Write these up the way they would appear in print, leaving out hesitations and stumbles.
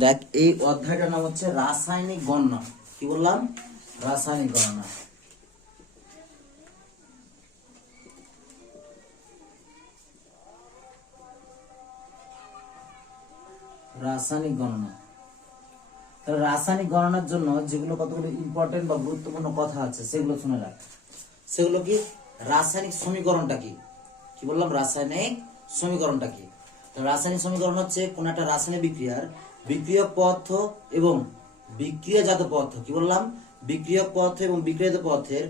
দেখ এই অধ্যায়টার নাম হচ্ছে রাসায়নিক গণনা। কি বললাম? রাসায়নিক গণনা। রাসায়নিক গণনা। তাহলে রাসায়নিক গণনার জন্য যেগুলো কতগুলো ইম্পর্টেন্ট বা গুরুত্বপূর্ণ কথা আছে সেগুলো শুনে রাখ। সেগুলো কি? রাসায়নিক সমীকরণটা কি? কি বললাম? রাসায়নিক সমীকরণটা কি? রাসায়নিক সমীকরণ হচ্ছে কোন একটা রাসায়নিক বিক্রিয়ার বিক্রিয়ক পদার্থ এবং বিক্রিয়াজাত পদার্থ। কি বললাম? বিক্রিয়ক পদার্থ এবং বিক্রিয়াজাত পদার্থের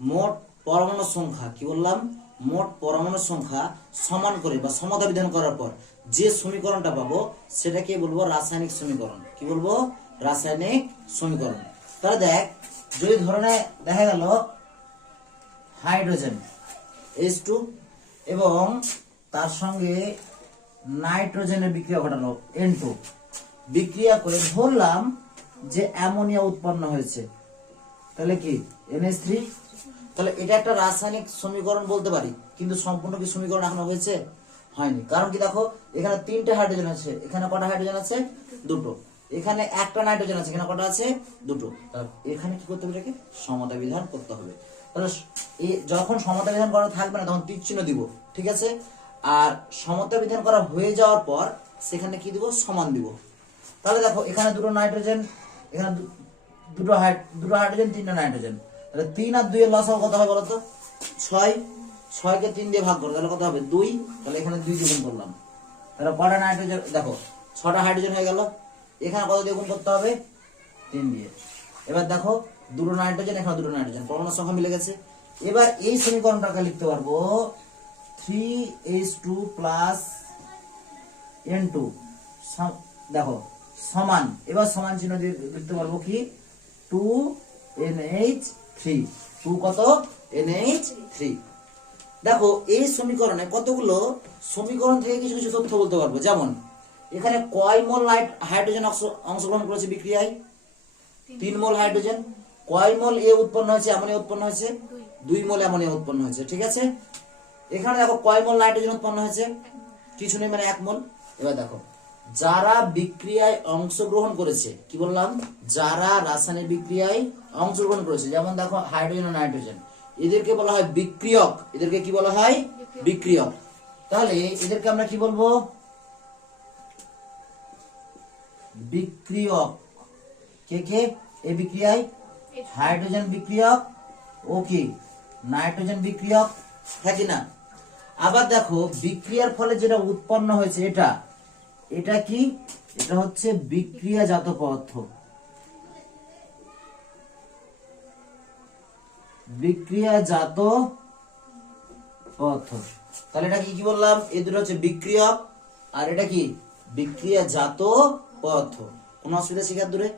মোট পরমাণু সংখ্যা। কি বললাম? মোট পরমাণু সংখ্যা সমান করে বা সমতা বিধান করার পর যে সমীকরণটা পাবো সেটাকে বলবো রাসায়নিক সমীকরণ। কি বলবো? রাসায়নিক সমীকরণ। তাহলে দেখ, যদি ধরনের দেখা গেল হাইড্রোজেন H2 এবং তার সঙ্গে নাইট্রোজেনের বিক্রিয়া ঘটানো N2, বিক্রিয়া করে ধরলাম যে অ্যামোনিয়া উৎপন্ন হয়েছে, তাহলে কি NH3। তাহলে এটা একটা রাসায়নিক সমীকরণ বলতে পারি, কিন্তু সম্পূর্ণ কি সমীকরণ এখনো হয়েছে? হয়নি। কারণ কি? দেখো এখানে 3টে হাইড্রোজেন আছে, এখানে কটা হাইড্রোজেন আছে? 2টো। এখানে একটা নাইট্রোজেন আছে, এখানে কটা আছে? 2টো। তাহলে এখানে কি করতে হবে? এটাকে সমতা বিধান করতে হবে। তাহলে যখন সমতা বিধান করা থাকবে না তখন তীর চিহ্ন দিব, ঠিক আছে? আর সমতা বিধান করা হয়ে যাওয়ার পর সেখানে কি দিব? সমান দিব। তাহলে দেখো এখানে 2টো নাইট্রোজেন, এখানে দুটো হাইড্রোজেন, 3টা নাইট্রোজেন। তাহলে 3 আর 2 এর লসাগু কত হবে বলতো? 6। 6কে 3 দিয়ে ভাগ করো, তাহলে কত হবে? 2। তাহলে এখানে 2 দিয়ে গুণ করলাম। তাহলে কটা নাইট্রোজেন? দেখো 6টা হাইড্রোজেন হয়ে গেল। এখানে কত দিয়ে গুণ করতে হবে? 3 দিয়ে। এবার দেখো 2টো নাইট্রোজেন, এখানে 2টো নাইট্রোজেন, পরমাণু সংখ্যা মিলে গেছে। এবার এই সমীকরণটাকে লিখতে পারবো 3H2 প্লাস N2 দেখো সমান, এবার সমান চিহ্ন দিয়ে লিখতে পারবো কি? 2NH3। 2 কত? NH3। দেখো এই সমীকরণে কতগুলো সমীকরণ থেকে কিছু কিছু তথ্য বলতে পারবো। যেমন এখানে কয় মোল হাইড্রোজেন অংশগ্রহণ করেছে বিক্রিয়ায়? 3 মোল হাইড্রোজেন। কয় মোল এ উৎপন্ন হয়েছে? অ্যামোনিয়া উৎপন্ন হয়েছে 2 মোল অ্যামোনিয়া উৎপন্ন হয়েছে, ঠিক আছে? এখানে দেখো কয় মোল নাইট্রোজেন উৎপন্ন হয়েছে? কিছু নেই, মানে 1 মোল। এবার দেখো যারা বিক্রিয়ায় অংশগ্রহণ করেছে, কি বললাম? যারা রাসায়নিক বিক্রিয়ায় অংশগ্রহণ করেছে, যেমন দেখো হাইড্রোজেন ও নাইট্রোজেন, এদেরকে বলা হয় বিক্রিয়ক। এদেরকে কি বলা হয়? বিক্রিয়ক। তাহলে এদেরকে আমরা কি বলবো? বিক্রিয়ক। কে কে এই বিক্রিয়ায়? হাইড্রোজেন বিক্রিয়ক ও কি নাইট্রোজেন বিক্রিয়ক, হ্যাঁ কি না? আবার দেখো বিক্রিয়ার ফলে যেটা উৎপন্ন হয়েছে এটা কি? এটা হচ্ছে বিক্রিয়াজাত পদার্থ। বিক্রিয়াজাত পদার্থ। তাহলে এটা কি বললাম? এই দুটো হচ্ছে বিক্রিয়ক আর এটা কি? বিক্রিয়াজাত পদার্থ। কোনো অসুবিধা শিখার দূরে?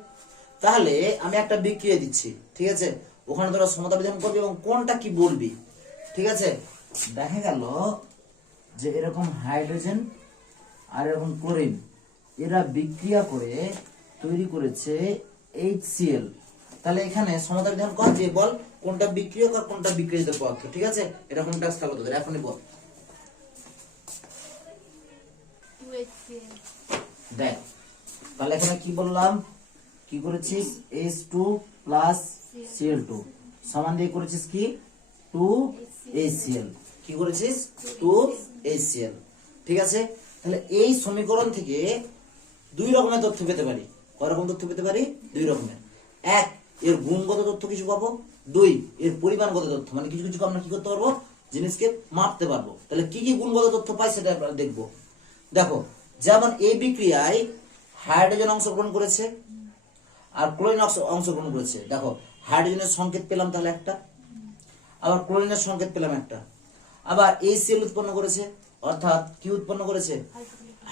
তাহলে আমি একটা বিক্রিয়া দিচ্ছি, ঠিক আছে? ওখানে তোরা সমতা বিধান করবি এবং কোনটা কি বলবি, ঠিক আছে? দেখা গেল যে এরকম হাইড্রোজেন আর এরকম ক্লোরিন, এরা বিক্রিয়া করে তৈরি করেছে HCl। তাহলে এখানে সমতা বিধান কর, যে বল কোনটা বিক্রিয়ক আর কোনটা বিক্রিয়াজাত পদার্থ, ঠিক আছে? এটা হোম টাস্ক থাকবে তোদের, এখনই বল। দেখ তাহলে এখানে কি বললাম? কি করেছিস? H2 প্লাস Cl2 সমান দিয়ে করেছিস কি? 2HCl। কি করেছিস? 2HCl, ঠিক আছে? তাহলে এই সমীকরণ থেকে 2 রকমের তথ্য পেতে পারি। কয় রকম তথ্য পেতে পারি? 2 রকমের। 1, এর গুণগত তথ্য কিছু পাবো। 2, এর পরিমাণগত তথ্য, মানে কিছু কিছু আমরা কি করতে পারবো? জিনিসকে মাপতে পারবো। তাহলে কি কি গুণগত তথ্য পাই সেটা আমরা দেখবো। দেখো যেমন এই বিক্রিয়ায় হাইড্রোজেন অংশগ্রহণ করেছে আর ক্লোরিন অংশগ্রহণ করেছে। দেখো হাইড্রোজেনের সংকেত পেলাম তাহলে একটা, আবার ক্লোরিনের সংকেত পেলাম একটা, আবার HCl উৎপন্ন করেছে, অর্থাৎ কি উৎপন্ন করেছে?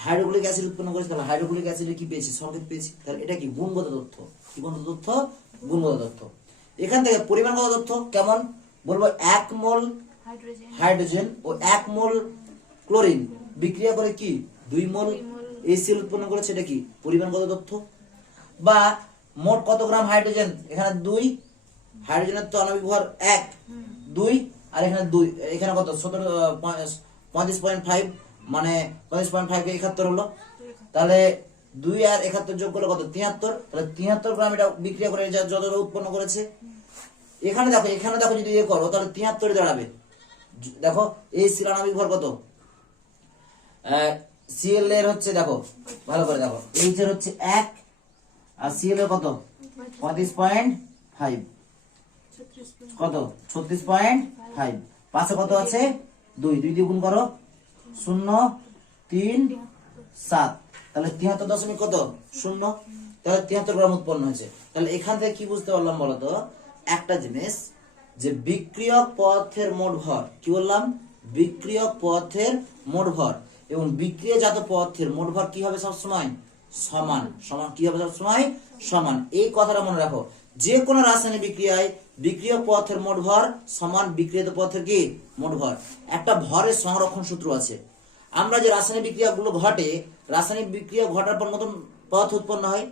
হাইড্রোক্লোরিক অ্যাসিড উৎপন্ন করেছে। তাহলে হাইড্রোক্লোরিক অ্যাসিডে কি পেয়েছি? সংকেত পেয়েছি। তাহলে এটা কি? গুণগত তথ্য। কি গুণগত তথ্য? গুণগত তথ্য। এখান থেকে পরিমাণগত তথ্য কেমন বলবো? 1 মোল হাইড্রোজেন ও 1 মোল ক্লোরিন বিক্রিয়া করে কি 2 মোল HCl উৎপন্ন করেছে। এটা কি? পরিমাণগত তথ্য। বা মোট কত গ্রাম হাইড্রোজেন? এখানে 2, হাইড্রোজেনের তো আণবিক ভর 1, 2 আর এখানে 2, এখানে কত? 35.5, মানে 35.5 কে 71 হলো। তাহলে 2 আর 71 যোগ করলে কত 73, তাহলে 73 গ্রাম এটা বিক্রিয়া করে যতটা উৎপন্ন করেছে। এখানে দেখো যদি এ করো তাহলে 73 দাঁড়াবে। দেখো এই শিলানাবিক ভর কত, সিএল এর হচ্ছে দেখো ভালো করে দেখো, এইচ এর হচ্ছে 1 আর সিএল এর কত 35.5, কত 36.5, পাশে কত আছে 2, 2 দিয়ে গুণ করো 0 3 7, তাহলে 73 দশমিক কত 0, তাহলে 73 গ্রাম উৎপন্ন হয়েছে। তাহলে এখান থেকে কি বুঝতে পারলাম বলতো, একটা জিনিস যে বিক্রিয়ক পদার্থের মোট ভর, কি বললাম, বিক্রিয়ক পদার্থের মোট ভর এবং বিক্রিয়াজাত পদার্থের মোট ভর কি হবে সবসময় সমান, কি হবে সবসময় সমান। এই কথাটা মনে রাখো, যে কোনো রাসায়নিক বিক্রিয়ায় বিক্রিয়ক পদার্থের মোট ভর সমান বিক্রিয়িত পদার্থের কি মোট ভর। একটা ভরের সংরক্ষণ সূত্র আছে। আমরা যে রাসায়নিক বিক্রিয়াগুলো ঘটে, রাসায়নিক বিক্রিয়া ঘটার পর নতুন পদার্থ উৎপন্ন হয়,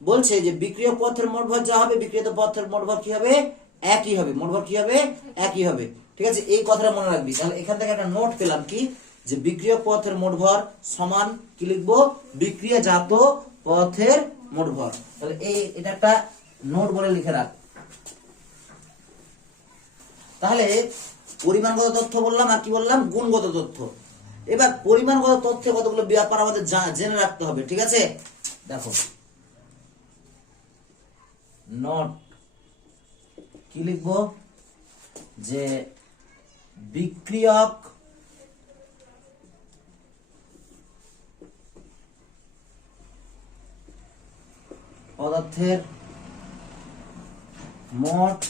বলছে যে বিক্রিয়ক পদার্থের মোট ভর যা হবে বিক্রিয়িত পদার্থের মোট ভর কি হবে একই হবে, মোট ভর কি হবে একই হবে। ঠিক আছে, এই কথাটা মনে রাখবি। তাহলে এখান থেকে একটা নোট পেলাম কি, যে বিক্রিয়ক পদার্থের মোট ভর সমান কি লিখবো বিক্রিয়াজাত পদার্থের মোট ভর। তাহলে এটা একটা নোট বলে লিখে রাখ। তাহলে পরিমাণগত তথ্য বললাম আর কি বললাম গুণগত তথ্য। এবার পরিমাণগত তথ্যে কতগুলো ব্যাপার আমাদের জেনে রাখতে হবে। ঠিক আছে, দেখো নোট কি লিখবো, যে বিক্রিয়ক পদার্থের মোট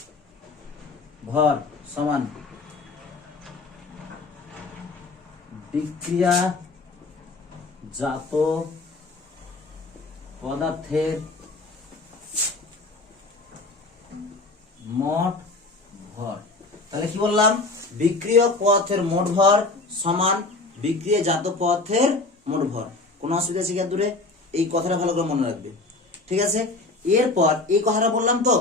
ভর সমান বিক্রিয়াজাত পদার্থের মোট ভর। তাহলে কি বললাম, বিক্রিয়ক পদার্থের মোট ভর সমান বিক্রিয়াজাত পদার্থের মোট ভর। কোনো অসুবিধা আছে কি আর দূরে? এই কথাটা ভালো করে মনে রাখবে। ঠিক আছে, এরপর এই কথাটা বললাম তো,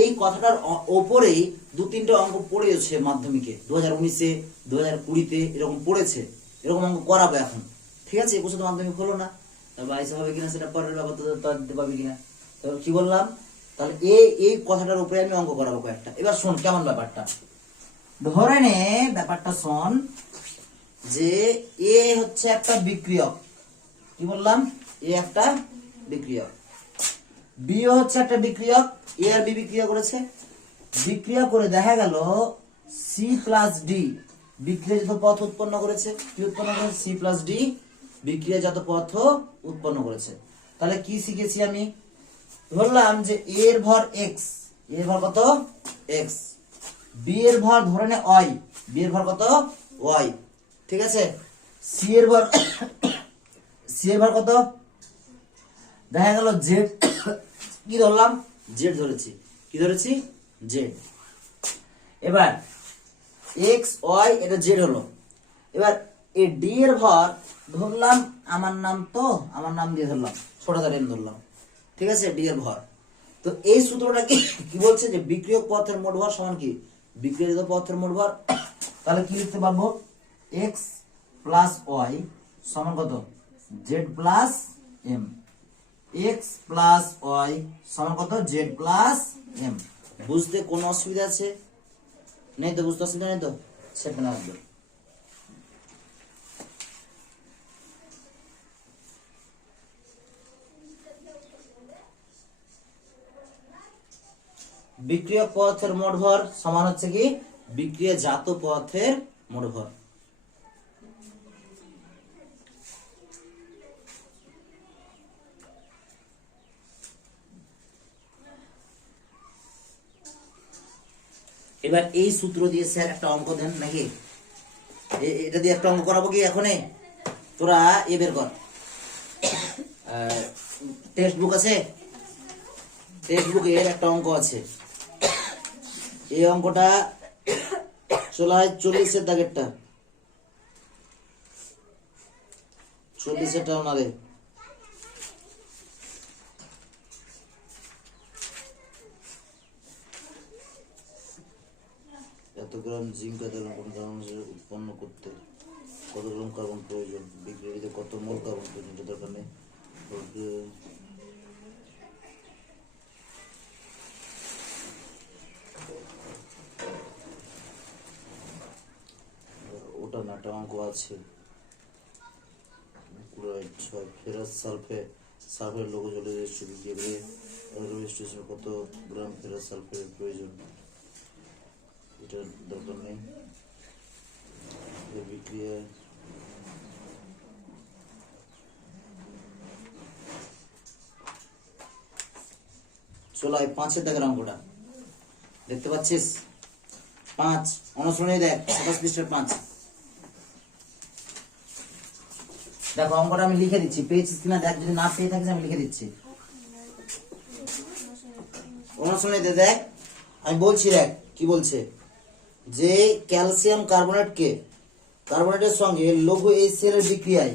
এই কথাটার ওপরেই 2-3টে অঙ্ক পড়েছে মাধ্যমিকে 2019-এ 2020-তে এরকম পড়েছে, এরকম অঙ্ক করাবো এখন। ঠিক আছে, 21 তো মাধ্যমিক হলো না, তারপর আইসা হবে কিনা সেটা পরের ব্যাপার, তো দিতে পারবি কিনা। তাহলে কি বললাম, তাহলে এই কথাটার উপরে আমি অঙ্ক করাবো কয়েকটা। এবার শোন কেমন ব্যাপারটা, ধরে নে ব্যাপারটা শোন, যে এ হচ্ছে একটা বিক্রিয়ক, কি বললাম এ একটা বিক্রিয়ক, বি হচ্ছে একটা বিক্রিয়ক, এ আর বি বিক্রিয়া করেছে, বিক্রিয়া করে দেখা গেল সি প্লাস ডি বিক্রিয়াজাত পদার্থ উৎপন্ন করেছে। কি উৎপন্ন করেছে? সি প্লাস ডি বিক্রিয়াজাত পদার্থ উৎপন্ন করেছে। তাহলে কি শিখেছি আমি, ধরলাম যে এ এর ভর এক্স, এর ভর কত এক্স, বি এর ভর ধরে নে ওয়াই, বি এর ভর কত ওয়াই। ঠিক আছে, সি এর ভর কত, দেখা গেল জেড, কি ধরলাম জেড ধরেছি, কি ধরেছি জেড। এবার এক্স ওয়াই এটা জেড হলো। এবার এই ডি এর ভর ধরলাম, আমার নাম দিয়ে ধরলাম, ছোট এম ধরলাম। ঠিক আছে, ডি এর ভর। তো এই সূত্রটা কি বলছে, যে বিক্রিয়ক পদার্থের মোট ভর সমান কি বিক্রিয়াজাত পদার্থের মোট ভর। তাহলে কি লিখতে পারবো, এক্স প্লাস ওয়াই সমান কত Z plus M, X plus Y সমান কত জেড প্লাস এম। বুঝতে কোনো অসুবিধা আছে? নেই তো, বুঝতে অসুবিধা নেই তো, সেটা না আসবে। বিক্রিয়ক পদার্থের মোট ভর সমান হচ্ছে কি বিক্রিয়াজাত পদার্থের মোট ভর। এবার এই সূত্র দিয়ে স্যার একটা অঙ্ক দেন নাকি, এটা দিয়ে একটা অঙ্ক করাবো কি এখনই? তোরা এ বের কর, টেক্সট বুক আছে, টেক্সট বুকে এর একটা অঙ্ক আছে। এই অঙ্কটা চলা হয় 40-এর দাগেরটা, 40-এরটা ওনারে। এত গ্রাম জিঙ্ক উৎপন্ন করতে কত গ্রাম কার্বন প্রয়োজন, বিক্রিয়াতে কত মোল কার্বন প্রয়োজন, দরকার নেই। ওটা না, একটা অঙ্ক আছে, ফেরাস সালফের লোগো জলে রেজিস্ট্রেশন কত গ্রাম ফেরাস সালফের প্রয়োজন, এটা দরকার নেই। বিক্রিয়া চলো 5-এর দাগের অঙ্কটা দেখতে পাচ্ছিস, 5 অনুসরণে দেখ 27-5। দেখো অঙ্কটা আমি লিখে দিচ্ছি, পেয়েছিস কিনা দেখ, যদি না পেয়ে থাকিস আমি লিখে দিচ্ছি। অনুসরণে দেখ, আমি বলছি, দেখ কি বলছে, যে ক্যালসিয়াম কার্বনেটের সঙ্গে লঘু HCl এর বিক্রিয়ায়,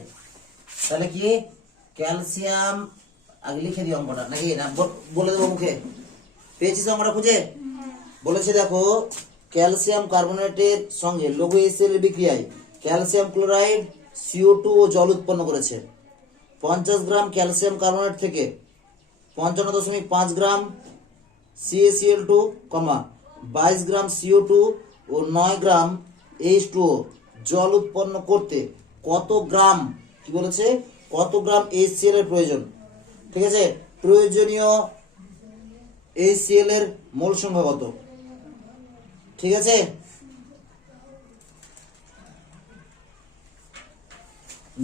তাহলে কি ক্যালসিয়াম, আগে লিখে দিই অঙ্কটা নাকি না বলে দেবো মুখে, পেয়েছিস অঙ্কটা খুঁজে? বলেছে দেখো, ক্যালসিয়াম কার্বনেটের সঙ্গে লঘু HCl এর বিক্রিয়ায় ক্যালসিয়াম ক্লোরাইড CO2 ও জল উৎপন্ন করেছে। 50 গ্রাম ক্যালসিয়াম কার্বনেট থেকে 55.5 গ্রাম CaCl2, 22 গ্রাম CO2 ও 9 গ্রাম H2O জল উৎপন্ন করতে কত গ্রাম, কি বলেছে, কত গ্রাম HCl এর প্রয়োজন। ঠিক আছে, প্রয়োজনীয় HCl এর মোল সংখ্যা কত, ঠিক আছে।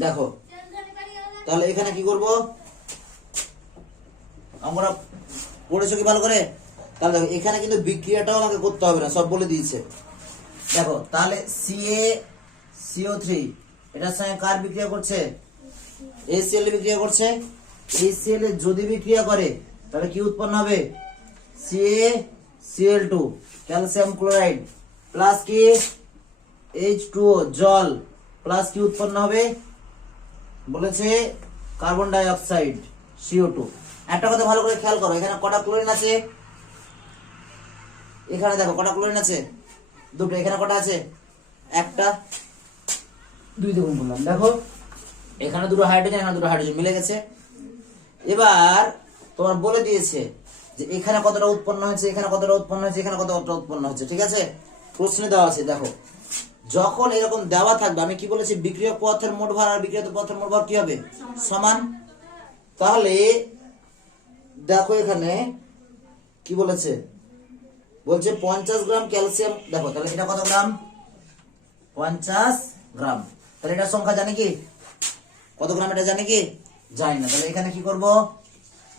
দেখো তাহলে এখানে কি করব, আমরা পড়েছো কি ভালো করে? তাহলে দেখো এখানে কিন্তু বিক্রিয়াটাও আমাকে করতে হবে না, সব বলে দিয়েছে। দেখো তাহলে CaCO3 এটার সঙ্গে কার বিক্রিয়া করছে, HCl এর বিক্রিয়া করছে। HCl এর যদি বিক্রিয়া করে তাহলে কি উৎপন্ন হবে, CaCl2 ক্যালসিয়াম ক্লোরাইড প্লাস কি H2O জল প্লাস কি উৎপন্ন হবে, বলেছে কার্বন ডাই অক্সাইড CO2। একটা কথা ভালো করে খেয়াল করো, এখানে কটা ক্লোরিন আছে, এখানে দেখো কটা ক্লোরিন আছে, দুটো, এখানে কটা আছে, একটা, 2 দিয়ে গুণ করলাম, দেখো এখানে দুটো হাইড্রোজেন, এখানে দুটো হাইড্রোজেন মিলে গেছে। এবার তোমার বলে দিয়েছে যে এখানে কতটা উৎপন্ন হয়েছে, এখানে কতটা উৎপন্ন হয়েছে, এখানে কতটা উৎপন্ন হচ্ছে, ঠিক আছে, প্রশ্নে দেওয়া আছে। দেখো যখন এরকম দেওয়া থাকবে, আমি কি বলেছি, বিক্রিয়ক পদার্থের মোট ভর আর বিক্রিয়ত পদার্থের মোট ভর কি হবে, সমান। তাহলে দেখো এখানে কি বলেছে, বলছে 50 গ্রাম ক্যালসিয়াম, দেখো তাহলে এটা কত গ্রাম, 50 গ্রাম, তাহলে এটা সংখ্যা জানি কি, কত গ্রাম এটা জানি কি, জানি না। তাহলে এখানে কি করব,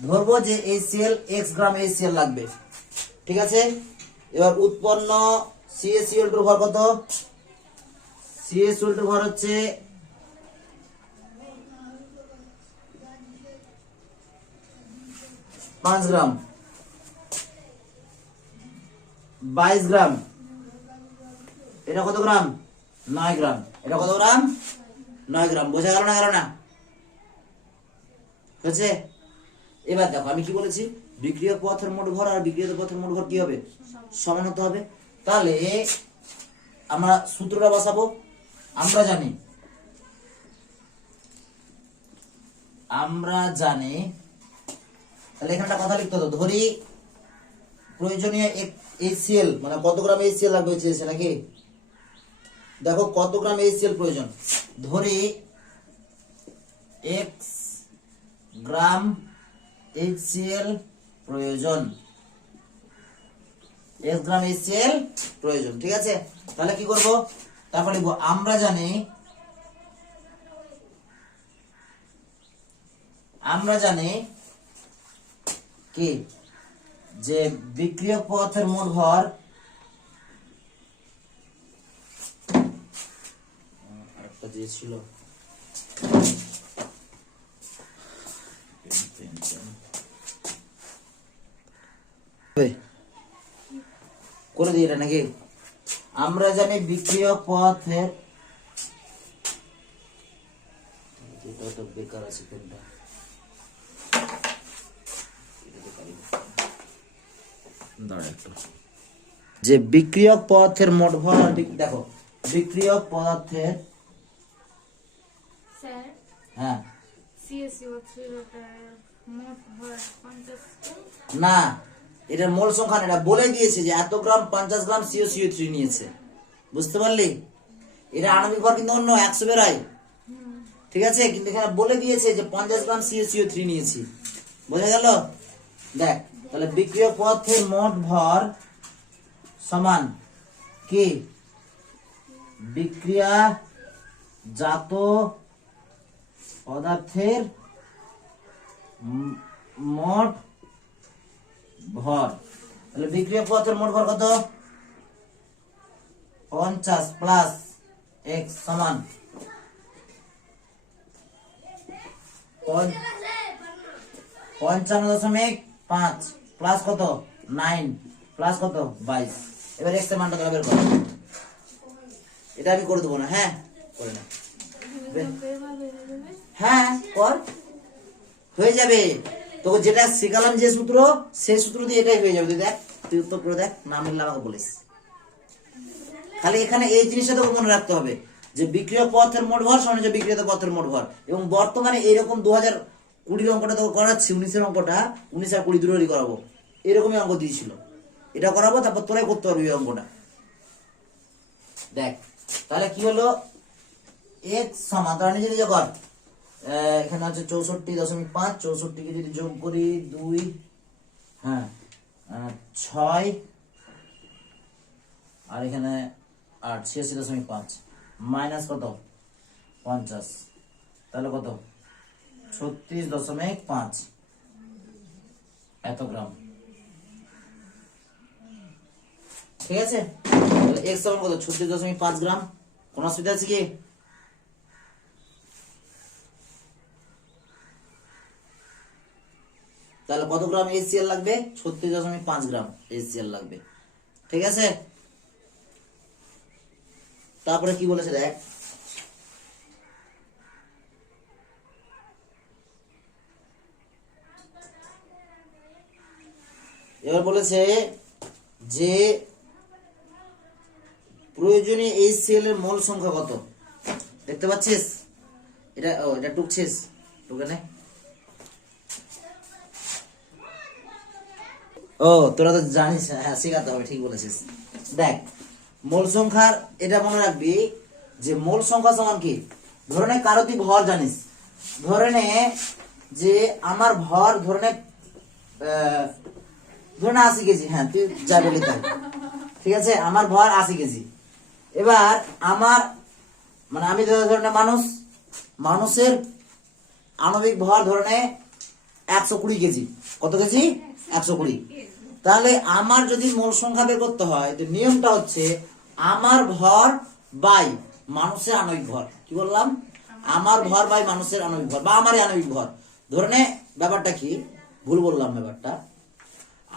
ধরবো যে HCl x গ্রাম HCl লাগবে, ঠিক আছে। এবার উৎপন্ন CaCl2 ভর কত, CaCl2 ভর হচ্ছে 5 গ্রাম, 22 গ্রাম, এটা কত গ্রাম, 9 গ্রাম, এটা কত গ্রাম, 9 গ্রাম। বোঝা গেল না, গেল না, হচ্ছে। এবার দেখো আমি কি বলেছি, বিক্রিয়ক পদার্থের মোট ভর আর বিক্রিয়ত পদার্থের মোট ভর কি হবে, সমান হতে হবে। তাহলে আমরা সূত্রটা বসাবো, আমরা জানি, তাহলে এখানে একটা কথা লিখতে হতো, ধরি প্রয়োজনীয় HCl মানে কত গ্রাম HCl লাগবে চেয়েছে নাকি, দেখো কত গ্রাম HCl প্রয়োজন, ধরি x গ্রাম HCl প্রয়োজন, x গ্রাম HCl প্রয়োজন, ঠিক আছে। তাহলে কি করব, তারপর লিখব আমরা জানি কি, যে বিক্রিয়ক পদার্থের মোট ভর, আরেকটা যে ছিল করে দিই এটা নাকি, আমরা জানি বিক্রিয়ক পদার্থের, এটা তো বেকার আছে কোনটা, যে বিক্রিয়ক পদার্থের মোট ভর, দেখো বিক্রিয়ক পদার্থের, হ্যাঁ মোট ভর 50 গ্রাম। না, এটার মোল সংখ্যা না, এটা বলে দিয়েছে যে এত গ্রাম 50 গ্রাম CuCO3 নিয়েছে। বুঝতে পারলি? এটা আণবিক ভর কিন্তু অন্য 100 বেরাই, ঠিক আছে, কিন্তু এখানে বলে দিয়েছে যে 50 গ্রাম CuCO3 নিয়েছি। বোঝা গেল? দেখ, তাহলে বিক্রিয় পদার্থের মোট ভর সমান কি বিক্রিয়াজাত পদার্থের মোট ভর। তাহলে বিক্রিয়া পদার্থের মোট ভর কত? 50 প্লাস x সমান 55.5 প্লাস কত 9 প্লাস কত 22। এবার x এর মানটা তোরা বের কর। এটা আমি করে দেবো না, হ্যাঁ করে না, হ্যাঁ কর, হয়ে যাবে। তোকে যেটা শেখালাম যে সূত্র, সেই সূত্র দিয়ে এটাই হয়ে যাবে। তুই দেখ, তুই উত্তর করে দেখ, না মিললে আমাকে বলিস। খালি এখানে এই জিনিসটা তোকে মনে রাখতে হবে যে বিক্রিয়ক পদার্থের মোট ভর সমান হচ্ছে বিক্রিয়ত পদার্থের মোট ভর। এবং বর্তমানে এইরকম 2020 অঙ্কটা তোকে করাচ্ছি, 19-এর অঙ্কটা 19 আর 20 দুটোরই করাবো, এরকমই অঙ্ক দিয়েছিল। এটা করাবো, তারপর তোরাই করতে পারবি এই অঙ্কটা। দেখ তাহলে কি হলো, x সমান, তাহলে নিজে নিজে কর। এখানে আছে 64.5, 64 কে যদি যোগ করি 2, হ্যাঁ 6, আর এখানে 8, 86.5 মাইনাস কত 50, তাহলে কত 36.5 এত গ্রাম, ঠিক আছে। তাহলে x সমান কত 36.5 গ্রাম। কোন অসুবিধা আছে কি? তাহলে কত গ্রাম HCl লাগবে? 36.5 গ্রাম HCl লাগবে, ঠিক আছে। তারপরে কি বলেছে দেখ, এবার বলেছে যে প্রয়োজনীয় HCl এর মোল সংখ্যা কত দেখতে পাচ্ছিস? এটা এটা টুকছিস, টুকে নে। তোরা তো জানিস, হ্যাঁ শেখাতে হবে, ঠিক বলেছিস। দেখ মোল সংখ্যার এটা মনে রাখবি যে মোল সংখ্যা সমান কি, ধরে নে কারো তুই ভর জানিস, ধরে নে যে আমার ভর ধরে নে 80 কেজি, হ্যাঁ তুই যা বলি তাই, ঠিক আছে, আমার ভর 80 কেজি। এবার আমার মানে আমি ধরে নে মানুষের আণবিক ভর ধরে নে 120 কেজি। কত কেজি? 120। তাহলে আমার যদি মোল সংখ্যা বের করতে হয়, তো নিয়মটা হচ্ছে আমার ভর বাই মানুষের আণবিক ভর। কি বললাম? আমার ভর বাই মানুষের আণবিক ভর, বা আমারই আণবিক ভর। ধরে নে ব্যাপারটা কি, ভুল বললাম ব্যাপারটা,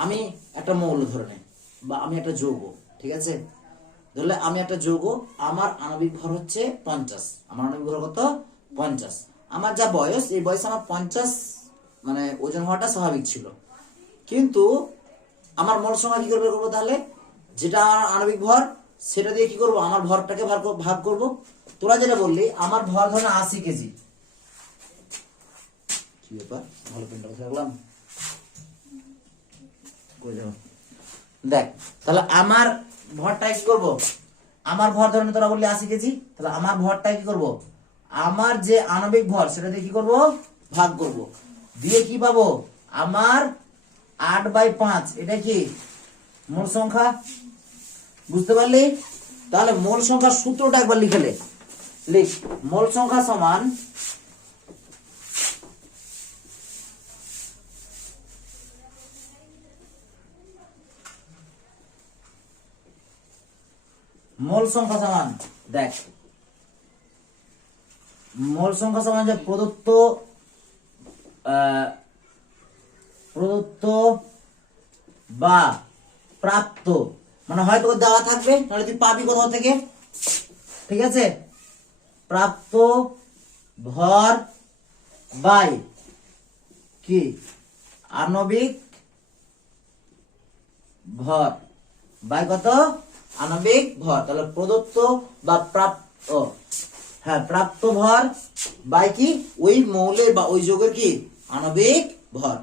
আমি একটা মৌল ধরে নে, বা আমি একটা যৌগ, ঠিক আছে, ধরলে আমি একটা যৌগ, আমার আণবিক ভর হচ্ছে 50, আমার আণবিক ভর কত 50। আমার যা বয়স, এই বয়সে আমার 50 মানে ওজন হওয়াটা স্বাভাবিক ছিল, কিন্তু আমার মোল সংখ্যা কি করে করবো? তাহলে যেটা আমার আণবিক ভর সেটা দিয়ে কি করব, আমার ভরটাকে ভাগ করব। তোরা যেটা বললি আমার ভর ধরে 80 কেজি, কি ব্যাপার, ভালো পেনটা রাখলাম, দেখ তাহলে আমার ভরটা কি করব, আমার ভর ধরে তোরা বললি 80 কেজি, তাহলে আমার ভরটা কি করব, আমার যে আণবিক ভর সেটা দিয়ে কি করব, ভাগ করব, দিয়ে কি পাবো, আমার 8/5, এটা কি মোল সংখ্যা। বুঝতে পারলি? তাহলে মোল সংখ্যার সূত্রটা একবার লিখে লিখ, মোল সংখ্যা সমান দেখ মোল সংখ্যা সমান যে প্রদত্ত বা প্রাপ্ত, মানে হয়তো দেওয়া থাকবে, তাহলে তুই পাবি কোথাও থেকে, ঠিক আছে, প্রাপ্ত ভর বাই কি আণবিক ভর বাই কত আণবিক ভর। তাহলে প্রদত্ত বা প্রাপ্ত, হ্যাঁ, প্রাপ্ত ভর বাই কি ওই মৌলের বা ওই যৌগের কি আণবিক ভর।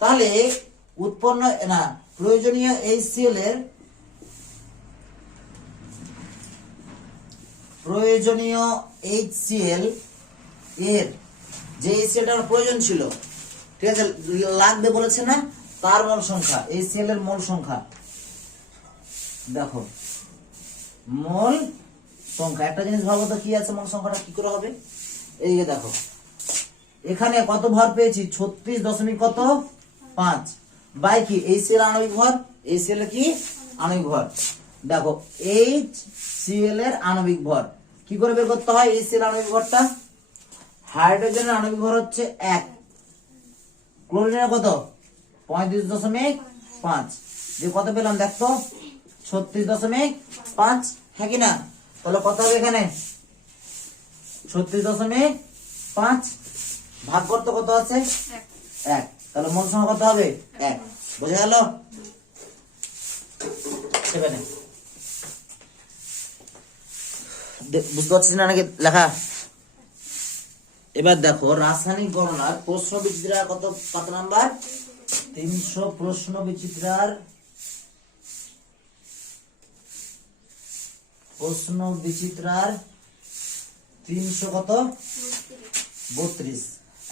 তাহলে উৎপন্ন না প্রয়োজনীয় HCl এর প্রয়োজনীয় HCl এর যে HCl প্রয়োজন ছিল, ঠিক আছে, লাগবে বলেছে না, তার মোল সংখ্যা, HCl এর মোল সংখ্যা দেখো, মোল সংখ্যা। একটা জিনিস ভাবো তো কি আছে, মোল সংখ্যাটা কি করে হবে? এইদিকে দেখো, এখানে কত ভর পেয়েছি 36.5 বাই কি HCl আণবিক ভর, HCl এর কি আণবিক ভর। দেখো HCl এর আণবিক ভর কি করে বের করতে হয়? HCl আণবিক ভরটা, হাইড্রোজেনের আণবিক ভর হচ্ছে 1, ক্লোরিনের কত 35.5, যে কত পেলাম দেখতো 36.5, হ্যাঁ কি না? তাহলে কত হবে এখানে 36.5 ভাগ করতে কত আছে 1, তাহলে মোল সংখ্যা কত হবে 1। বোঝা গেল? বুঝতে পারছিস না নাকি লেখা? এবার দেখো রাসায়নিক গণনার প্রশ্ন বিচিত্রার কত নাম্বার 300, প্রশ্ন বিচিত্রার 300 কত 32।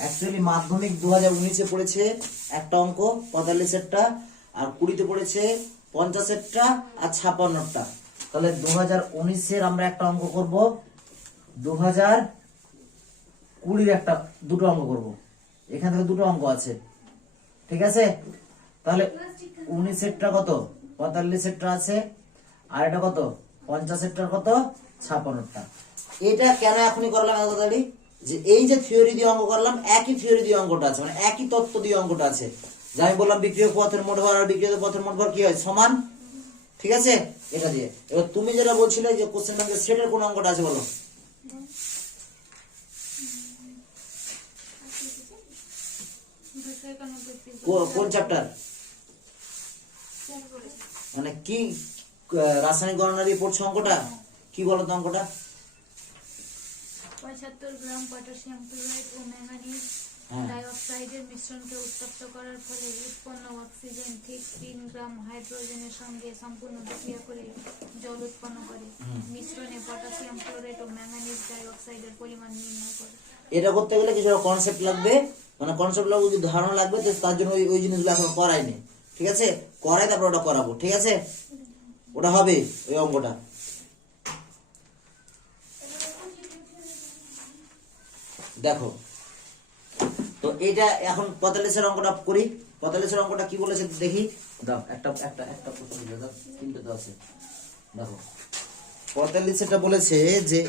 অ্যাকচুয়ালি মাধ্যমিক 2019-এ পড়েছে একটা অঙ্ক 45-এরটা, আর 20-তে পড়েছে 50-এরটা আর 56-টা। তাহলে 2019-এর আমরা একটা অঙ্ক করব, 2020-এর একটা দুটো অঙ্ক করব। এখান থেকে দুটো অঙ্ক আছে, ঠিক আছে? তাহলে 19-এরটা কত 45-এরটা আছে, আর এটা কত 50-এরটা কত 56-টা। এটা কেন এখনই করলাম এত তাড়াতাড়ি? যে এই যে থিওরি দিয়ে অঙ্ক করলাম, একই থিওরি দিয়ে অঙ্কটা আছে, মানে একই তত্ত্ব দিয়ে অঙ্কটা আছে। যে আমি বললাম বিক্রিয়ক পথের মোট ভর আর বিক্রিয়ক পথের মোট ভর কি হয় সমান, ঠিক আছে? এটা দিয়ে। এবার তুমি যেটা বলছিলে যে কোশ্চেন ব্যাংকের সেটের কোন অঙ্কটা আছে বলো? কোন চ্যাপ্টার, মানে কি রাসায়নিক গণনা দিয়ে পড়ছো অঙ্কটা? কি বলো তো অঙ্কটা? 75 গ্রাম পটাশিয়াম ক্লোরাইড ও ম্যাঙ্গানিজ ডাইঅক্সাইডের মিশ্রণকে উত্তপ্ত করার ফলে উৎপন্ন অক্সিজেন ঠিক 3 গ্রাম হাইড্রোজেনের সঙ্গে সম্পূর্ণ বিক্রিয়া করে জল উৎপন্ন করে। মিশ্রণে পটাশিয়াম ক্লোরাইড ও ম্যাঙ্গানিজ ডাইঅক্সাইডের পরিমাণ নির্ণয় করে। এটা করতে গেলে কিছু কনসেপ্ট লাগবে, মানে কনসেপ্ট লাগবে, যদি ধারণা লাগবে, তো তার জন্য ওই জিনিসগুলো এখন করাইনি, ঠিক আছে? করাই তারপর ওটা করাবো, ঠিক আছে? ওটা হবে ওই অঙ্কটা। দেখো তো এটা এখন 45-এর অঙ্কটা করি। 45-এর অঙ্কটা কি বলেছে দেখি, দাও একটা প্রশ্ন দিয়ে দাও, তিনটে তো আছে। দেখো 45-এটা বলেছে যে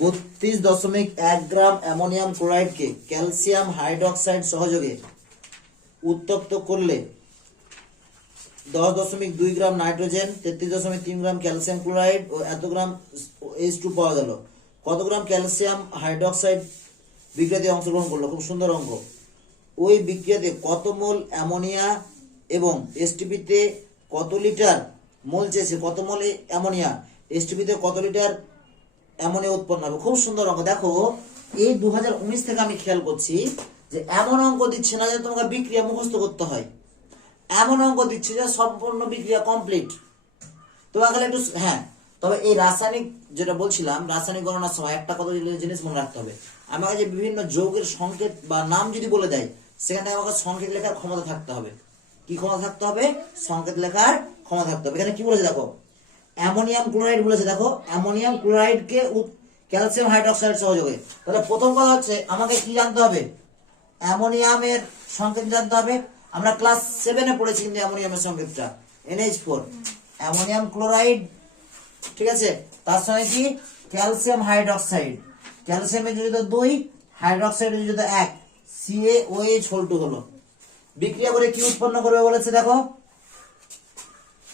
32.1 গ্রাম অ্যামোনিয়াম ক্লোরাইডকে ক্যালসিয়াম হাইড্রোক্সাইড সহযোগে উত্তপ্ত করলে 10.2 গ্রাম নাইট্রোজেন, 33.3 গ্রাম ক্যালসিয়াম ক্লোরাইড ও এত গ্রাম H2 পাওয়া গেল। কত গ্রাম ক্যালসিয়াম হাইড্রোক্সাইড বিক্রিয়াতে অংশগ্রহণ করলো? খুব সুন্দর অঙ্ক। ওই বিক্রিয়াতে কত মোল অ্যামোনিয়া এবং এসটিপিতে কত লিটার মোল চেয়েছে, কত মোল অ্যামোনিয়া, এসটিপিতে কত লিটার অ্যামোনিয়া উৎপন্ন হবে। খুব সুন্দর অঙ্ক। দেখো এই 2019 থেকে আমি খেয়াল করছি যে এমন অঙ্ক দিচ্ছে না যে তোমাকে বিক্রিয়া মুখস্থ করতে হয়, এমন অঙ্ক দিচ্ছে যে সম্পূর্ণ বিক্রিয়া কমপ্লিট। তোমাকে একটু, হ্যাঁ, তবে এই রাসায়নিক যেটা বলছিলাম, রাসায়নিক গণনার সময় একটা কথা জিনিস মনে রাখতে হবে, আমাকে যে বিভিন্ন যৌগের সংকেত বা নাম যদি বলে দেয়, সেখানে আমাকে সংকেত লেখার ক্ষমতা থাকতে হবে। কি ক্ষমতা থাকতে হবে? সংকেত লেখার ক্ষমতা থাকতে হবে। এখানে কি বলেছে দেখো, অ্যামোনিয়াম ক্লোরাইড বলেছে। দেখো অ্যামোনিয়াম ক্লোরাইডকে ক্যালসিয়াম হাইড্রোক্সাইড সহযোগে। তাহলে প্রথম কথা হচ্ছে আমাকে কি জানতে হবে? অ্যামোনিয়ামের সংকেত জানতে হবে। আমরা ক্লাস 7-এ পড়েছি কিন্তু অ্যামোনিয়ামের সংকেতটা NH4, অ্যামোনিয়াম ক্লোরাইড, ঠিক আছে? তার সঙ্গে কি ক্যালসিয়াম হাইড্রোক্সাইড, ক্যালসিয়ামের যুক্ত 2, হাইড্রোক্সাইডের যুক্ত 1, CaOH হলো। বিক্রিয়া করে কি উৎপন্ন করবে বলেছে? দেখো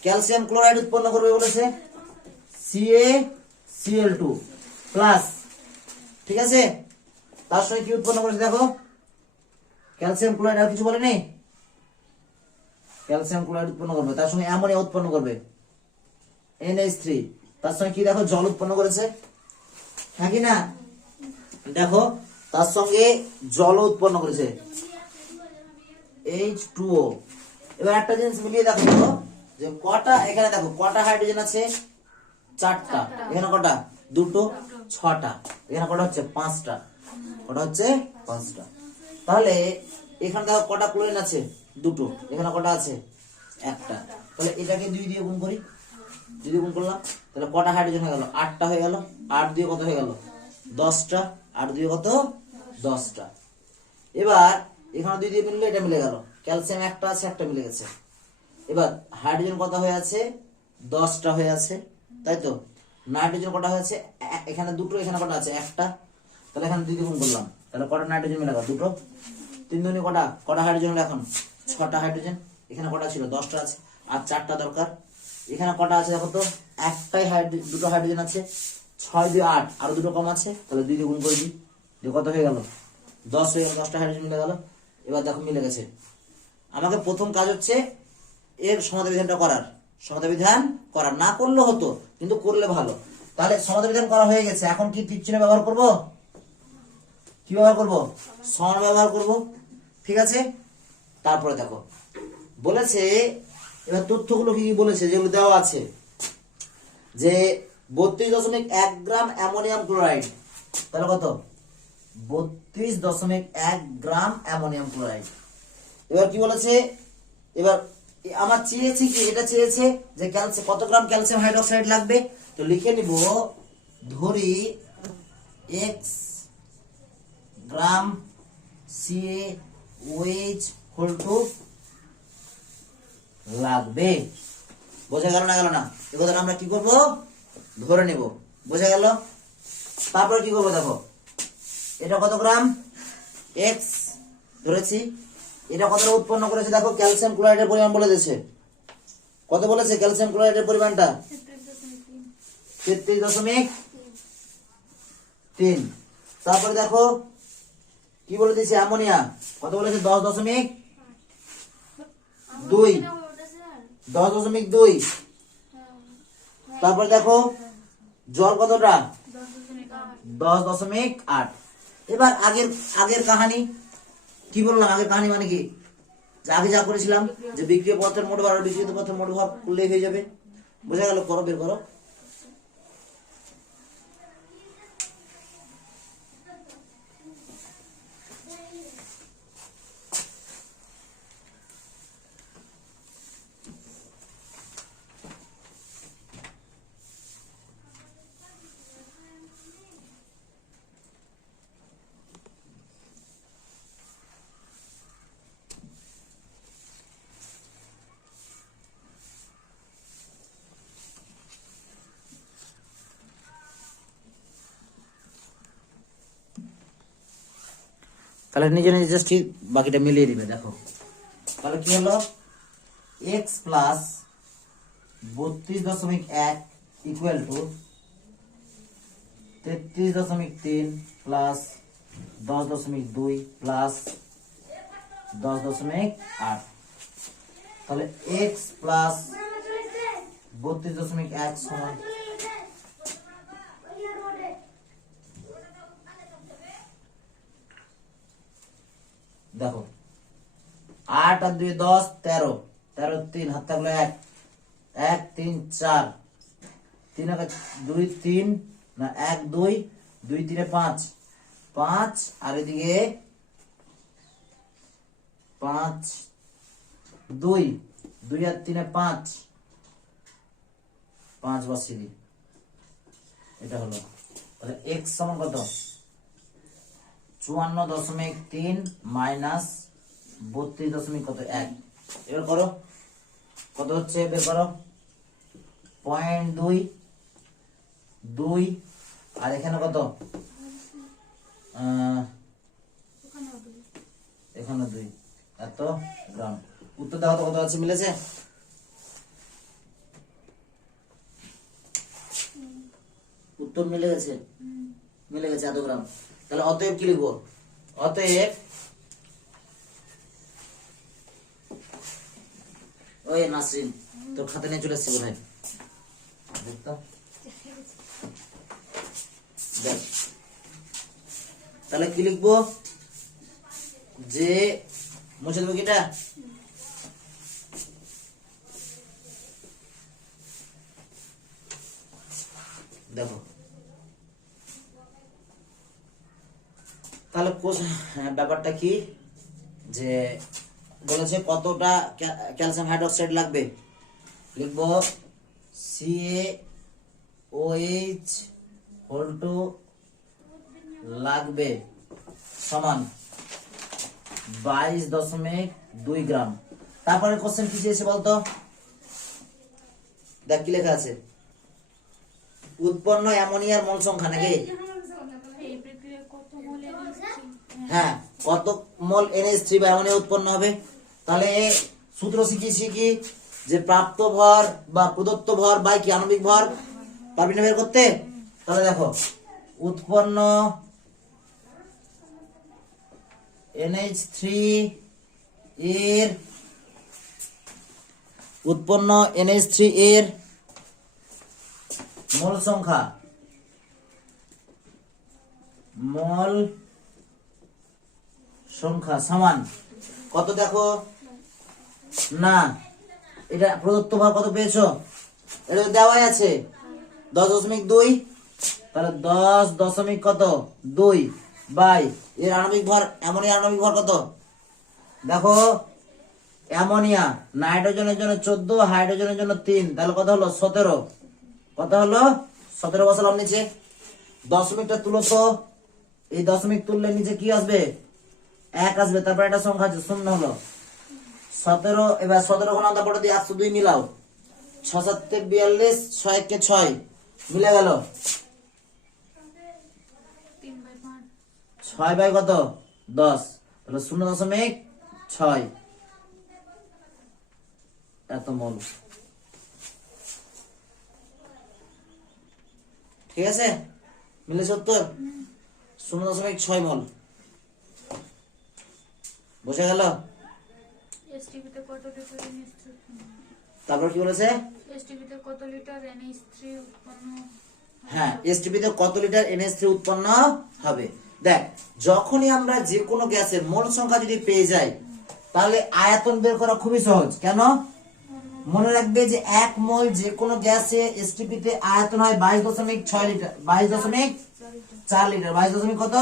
ক্যালসিয়াম ক্লোরাইড উৎপন্ন করবে বলেছে, CaCl2 প্লাস, ঠিক আছে? তার সঙ্গে কি উৎপন্ন করেছে দেখো, ক্যালসিয়াম ক্লোরাইড, আর কিছু বলে নেই, ক্যালসিয়াম ক্লোরাইড উৎপন্ন করবে, তার সঙ্গে অ্যামোনিয়া উৎপন্ন করবে NH3, তার সঙ্গে কি দেখো জল উৎপন্ন করেছে, হ্যাঁ কি না? দেখো তার সঙ্গে জল উৎপন্ন করেছে H2O। এবার একটা জিনিস মিলিয়ে দেখো তো, যে কটা এখানে দেখো কটা হাইড্রোজেন আছে, 4টা। এখানে কটা, 2টো, 6টা। এখানে কটা হচ্ছে 5টা, কটা হচ্ছে 5টা। তাহলে এখানে দেখো কটা ক্লোরিন আছে, 2টো। এখানে কটা আছে, 1টা। তাহলে এটাকে 2 দিয়ে গুণ করি, 2 দিয়ে গুণ করলাম, তাহলে কটা হাইড্রোজেন হয়ে গেল, 8টা হয়ে গেল। 8 দিয়ে কত হয়ে গেল, 10টা। 8 দিয়ে কত, 10টা। এবার এখানে 2 দিয়ে মিললে এটা মিলে গেল, ক্যালসিয়াম একটা আছে, একটা মিলে গেছে। এবার হাইড্রোজেন কত হয়ে আছে, 10টা হয়ে আছে, তাই তো। নাইট্রোজেন কটা হয়েছে, এখানে 2টো, এখানে কটা আছে, 1টা। তাহলে এখানে 2 দিয়ে গুণ করলাম, তাহলে কটা নাইট্রোজেন মিলে গেল, 2টো। 3 দুগুণে কটা, কটা হাইড্রোজেন হলো এখন, 6টা হাইড্রোজেন। এখানে কটা ছিল, 10টা আছে, আর 4টা দরকার। এখানে কটা আছে দেখো তো, একটাই হাইড্রোজেন, 2টো হাইড্রোজেন আছে। 6 দিয়ে 8, আরো 2টো কম আছে, তাহলে 2 দিয়ে গুণ করে দিই, দিয়ে কত হয়ে গেল, 10 হয়ে গেল। 10টা হাইড্রোজেন মিলে গেল। এবার দেখো মিলে গেছে। আমাকে প্রথম কাজ হচ্ছে এর সমাধান বিধানটা করার, সমাধান বিধান করার, না করলেও হতো কিন্তু করলে ভালো। তাহলে সমাধান বিধান করা হয়ে গেছে, এখন কি তীর চিহ্ন ব্যবহার করব, কি ব্যবহার করব, সমান ব্যবহার করব, ঠিক আছে। তারপরে দেখো বলেছে, এবার তথ্যগুলো কি কি বলেছে যেগুলো দেওয়া আছে, যে 32.1 গ্রাম অ্যামোনিয়াম ক্লোরাইড, তাহলে কত, 32.1 গ্রাম অ্যামোনিয়াম ক্লোরাইড। এবার কি বলেছে, এবার আমার চেয়েছি কি, এটা চেয়েছে যে ক্যালসিয়াম কত গ্রাম ক্যালসিয়াম হাইড্রোক্সাইড লাগবে, তো লিখে নিব, ধরি x gram CaOH whole two লাগবে। বোঝা গেল না, গেল না, এ কথাটা আমরা কি করব, ধরে নেব। বোঝা গেল। তারপর কি করবো দেখো, এটা কত গ্রাম, x ধরেছি, এটা কতটা উৎপন্ন করেছে দেখো, ক্যালসিয়াম ক্লোরাইডের পরিমাণ বলে দিয়েছে। কত বলেছে ক্যালসিয়াম ক্লোরাইডের পরিমাণটা, 33.3। তারপরে দেখো কি বলে দিয়েছে, অ্যামোনিয়া কত বলেছে, 10.2, 10.2। তারপরে দেখো জল কতটা, 10.8। এবার আগের কাহিনী কি বললাম, আগের কাহিনী মানে কি, যে আগে যা করেছিলাম, যে বিক্রিয় পদার্থের মোট ভর আর বিক্রিত পদার্থের মোট ভর করলেই হয়ে যাবে। বোঝা গেল, করো, বের করো। তাহলে নিজে নিজে জাস্ট বাকিটা মিলিয়ে দিবে। দেখো তাহলে কি হলো, x plus 32.1 equal to 33.3 plus 10.2 plus 10.8। তাহলে x প্লাস 32.1 সমান, দেখো 8 আর 2 10, 13, 13 3 হাত থাকলো 1, 1 3 4, 3 আর 2 3 না 1 2, 2 3 5, 5 আর এদিকে 5 2, 2 আর 3 5, 5 বসিয়ে দিই, এটা হলো। তাহলে x সমান কত, 54.3 মাইনাস 32.1। এবার করো কত হচ্ছে, বের করো, 0.2 আর এখানে কত, এখানে 2, এত গ্রাম। উত্তর দেখো তো কত আছে, মিলেছে, উত্তর মিলে গেছে, মিলে গেছে এত গ্রাম। তাহলে অতএব কি লিখবো, অতএব ওই নাসরিন তোর খাতা নিয়ে চলে এসছে বোধহয়, দেখতো দেখ তাহলে কি লিখবো, যে মুছে দেবো কি এটা, দেখো তাহলে ব্যাপারটা কি, যে বলেছে কতটা ক্যালসিয়াম হাইড্রোক্সাইড লাগবে, লিখবো CaOH লাগবে সমান 22.2 গ্রাম। তারপরে কোশ্চেন কি চেয়েছে বলতো, দেখ কি লেখা আছে, উৎপন্ন অ্যামোনিয়ার মোল সংখ্যা নাকি, এই প্রক্রিয়ায় কত মোল NH3? হ্যাঁ কত মোল NH3 বা অ্যামোনিয়া উৎপন্ন হবে। তাহলে সূত্র শিখিয়েছি কি, যে প্রাপ্ত ভর বা প্রদত্ত ভর বাই কি আণবিক ভর, পারবি না বের করতে। তাহলে দেখো উৎপন্ন NH3 এর মোল সংখ্যা, সমান কত, দেখো না এটা প্রদত্ত ভর কত পেয়েছো, এটা তো দেওয়াই আছে 10.2, তাহলে 10.2 বাই এর আণবিক ভর, অ্যামোনিয়া আণবিক ভর কত, দেখো অ্যামোনিয়া নাইট্রোজেনের জন্য 14, হাইড্রোজেনের জন্য 3, তাহলে কত হলো 17, কত হলো 17 বসালাম নিচে, দশমিকটা তুলো তো, এই দশমিক তুললে নিচে কি আসবে 1 আসবে, তারপর একটা সংখ্যা আছে শূন্য হলো 17, এবার 17 ঘন তারপরে দিয়ে 102 মিলাও, 6 7 42, 6 1 6 মিলে গেল, 3/5। 6 বাই কত 10, তাহলে 0.6 এত মোল। ঠিক আছে, মিলে 70, 0.6 মোল, বোঝা গেল। STP তে কত লিটার NH3? তারপর কি বলেছে, STP তে কত লিটার NH3 উৎপন্ন? হ্যাঁ এসটিপি তে কত লিটার NH3 উৎপন্ন হবে। দেখ যখনই আমরা যে কোনো গ্যাসের মোল সংখ্যা যদি পেয়ে যাই, তাহলে আয়তন বের করা খুবই সহজ। কেন, মনে রাখবে যে 1 মোল যে কোনো গ্যাসে এসটিপি তে আয়তন হয় 22.6 লিটার, 22.4 লিটার, 22 কত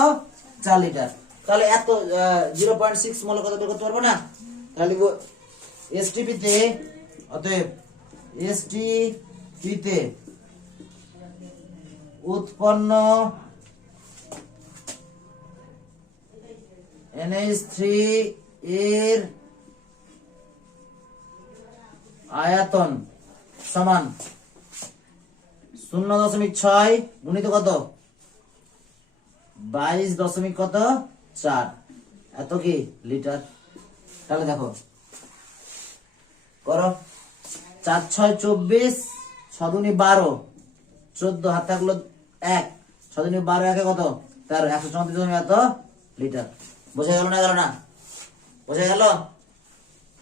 4 লিটার। তাহলে এত 0.6 মোল কত বের করতে পারবো না, তাহলে লিখবো এসটিপি তে, অতএব এসটিপি তে উৎপন্ন NH3 এর আয়তন সমান 0.6 গুণিত কত 22.4, এত কি লিটার। তাহলে দেখো করো, 4 6 24, 6 দুনি 12, 14 হাত থাকলো 1, 6 দুনি 12, একে কত 13, 134 এত লিটার। বোঝা গেল না, গেল না, বোঝা গেল।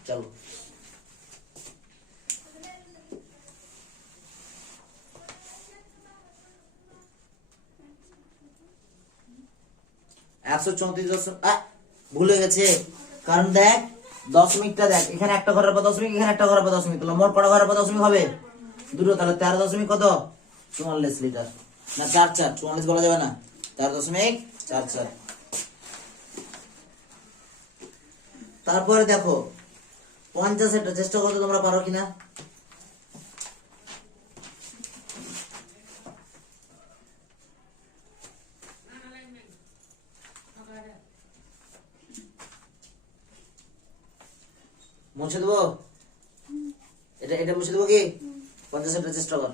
চলো ভুলে গেছে, কারণ দেখ দশমিকটা দেখ, এখানে একটা ঘরের পর দশমিক, এখানে একটা ঘরের পর দশমিক, তাহলে মোট কটা ঘরের পর দশমিক হবে দুটো, তাহলে 13 কত 44 লিটার, না 4 4 44 বলা যাবে না, 13.44। তারপরে দেখো 50 এটা চেষ্টা করতে তোমরা পারো কিনা, মুছে দেবো এটা, এটা মুছে দেবো কি 50 এটা চেষ্টা কর।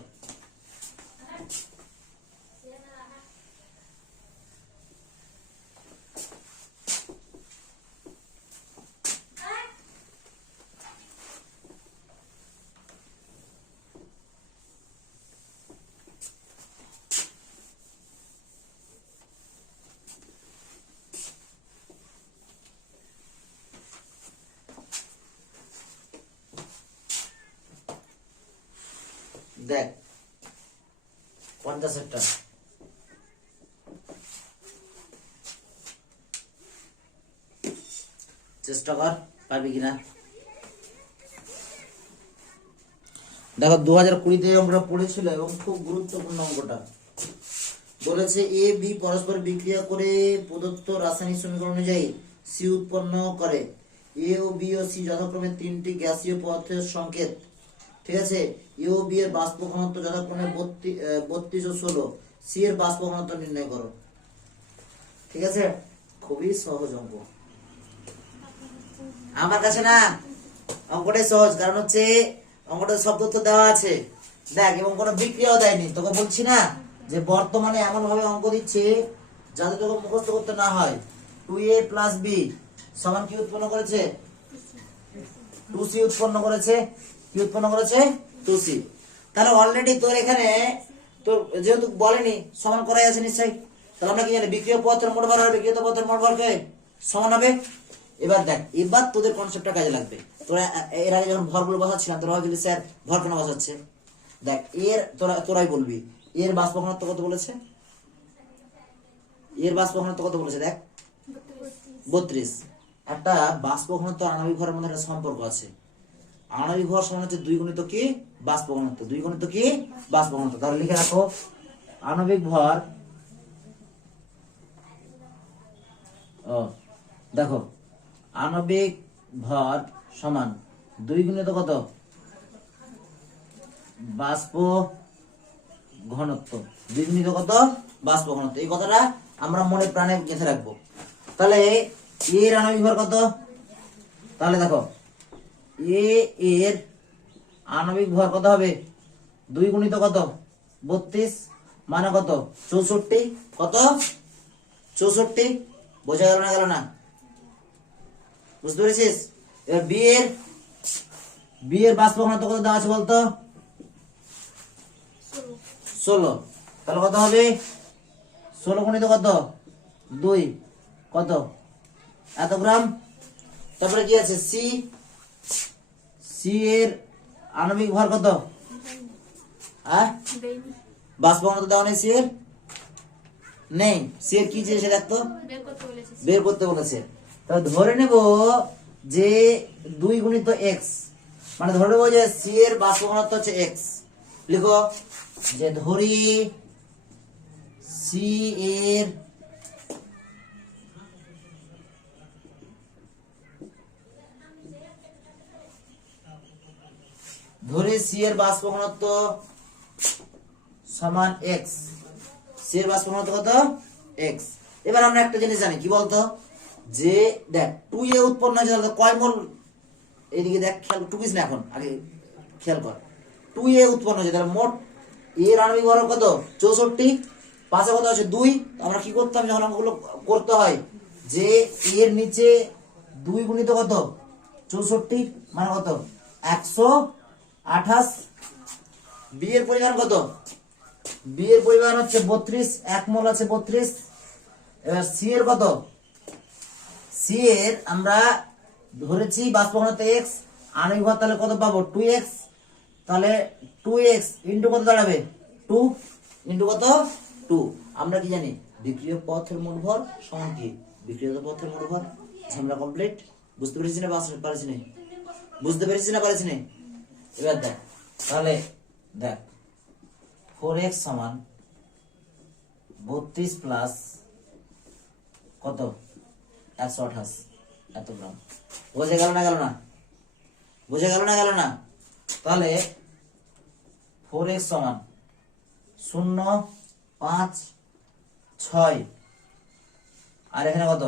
দেখ 50 এটা চেষ্টা কর, পারবি কিনা। দেখো 2020-তে অঙ্কটা পড়েছিল এবং খুব গুরুত্বপূর্ণ অঙ্কটা। বলেছে এ বি পরস্পর বিক্রিয়া করে প্রদত্ত রাসায়নিক সমীকরণ অনুযায়ী সি উৎপন্ন করে। এ ও বি ও সি যথাক্রমে তিনটি গ্যাসীয় পদার্থের সংকেত। ঠিক আছে, এ ও বি এর বাষ্প ঘনত্ব যথাক্রমে 32 ও 16। সি এর বাষ্প ঘনত্ব নির্ণয় করো। ঠিক আছে, খুবই সহজ অঙ্ক আমার কাছে না। অঙ্কটাই সহজ, কারণ হচ্ছে অঙ্কটা সব তথ্য দেওয়া আছে দেখ, এবং কোনো বিক্রিয়াও দেয়নি। তোকে বলছি না যে বর্তমানে এমন ভাবে অঙ্ক দিচ্ছে যাতে তোকে মুখস্থ করতে না হয়। 2a + b সমান কি উৎপন্ন করেছে? 2c উৎপন্ন করেছে। কি উৎপন্ন করেছে? 2c। তাহলে অলরেডি তোর এখানে তোর যেহেতু বলেনি সমান করাই আছে নিশ্চয়ই, তাহলে আমরা কি জানি বিক্রিয় পদার্থের মোট ভর আর বিক্রিয়ত পদার্থের মোট ভরকে সমান হবে। এবার দেখ, এবার তোদের কনসেপ্টটা কাজে লাগবে। তোরা এর আগে যখন ভরগুলো বসাচ্ছিলাম তোরা ভাবছিলি স্যার ভর কেন বসাচ্ছে। দেখ, এর তোরাই বলবি এর বাষ্প ঘনত্ব কত বলেছে? এর বাষ্প ঘনত্ব কত বলেছে? দেখ 32। একটা বাষ্প ঘনত্ব আণবিক ভরের মধ্যে একটা সম্পর্ক আছে। আণবিক ভর সমান হচ্ছে 2 গুণিত কি বাষ্প ঘনত্ব, 2 গুণিত কি বাষ্প ঘনত্ব। তাহলে লিখে রাখো আণবিক ভর, দেখো আণবিক ভর সমান 2 গুণিত কত বাষ্প ঘনত্ব, 2 গুণিত কত বাষ্প ঘনত্ব। এই কথাটা আমরা মনে প্রাণে গেঁথে রাখবো। তাহলে এর আণবিক ভর কত? তাহলে দেখো এ এর আণবিক ভর কত হবে? 2 গুণিত কত 32 মানে কত 64। কত 64। বোঝা গেল না? গেল না? বুঝতে পেরেছিস? এবার বি এর বাষ্প ঘনত্ব কত দেওয়া আছে বলতো? 16। তাহলে কত হবে? 16 গুণিত কত 2 কত এত গ্রাম। তারপরে কি আছে? সি এর আণবিক ভর কত? হ্যাঁ, বাষ্প ঘনত্ব দেওয়া নেই। সি এর নেই। সি এর কি চেয়েছে দেখতো? বের করতে বলেছে। তাহলে ধরে নেব যে 2 গুণিত x, মানে ধরে নেব যে সি এর বাষ্প ঘনত্ব হচ্ছে x। লিখো যে ধরি সি এর বাষ্প ঘনত্ব সমান x। সি এর বাষ্প ঘনত্ব কত? x। এবার আমরা একটা জিনিস জানি, কি বলতো, যে দেখ 2a উৎপন্ন হয়েছে তাহলে কয় মোল, এইদিকে দেখ, খেয়াল টুকিস না এখন, আগে খেয়াল কর। 2a উৎপন্ন হয়েছে তাহলে মোট এর আণবিক ভর কত? 64। পাশে কত আছে? 2। আমরা কি করতাম যখন অঙ্কগুলো করতে হয়, যে এর নিচে 2 গুণিত কত 64 মানে কত 128। বি এর পরিমাণ কত? বি এর পরিমাণ হচ্ছে 32, 1 মোল আছে 32। এবার সি এর কত? সি এর আমরা ধরেছি বাষ্প ঘনত্ব x, আণবিক ভর তাহলে কত পাবো? 2x। তাহলে 2x ইনটু কত দাঁড়াবে? 2 ইনটু কত 2। আমরা কি জানি বিক্রিয়ক পদার্থের মোট ভর সমান কি বিক্রিয়ত পদার্থের মোট ভর। ঝামেলা কমপ্লিট। বুঝতে পেরেছিস না? পারিস না? বুঝতে পেরেছিস না? পারিস না? এবার দেখ, তাহলে দেখ 4x সমান 32 প্লাস কত 128 এত গ্রাম। বোঝা গেল না? গেল না? বোঝা গেল না? গেল না? তাহলে 4x সমান 0, 5, 6 আর এখানে কত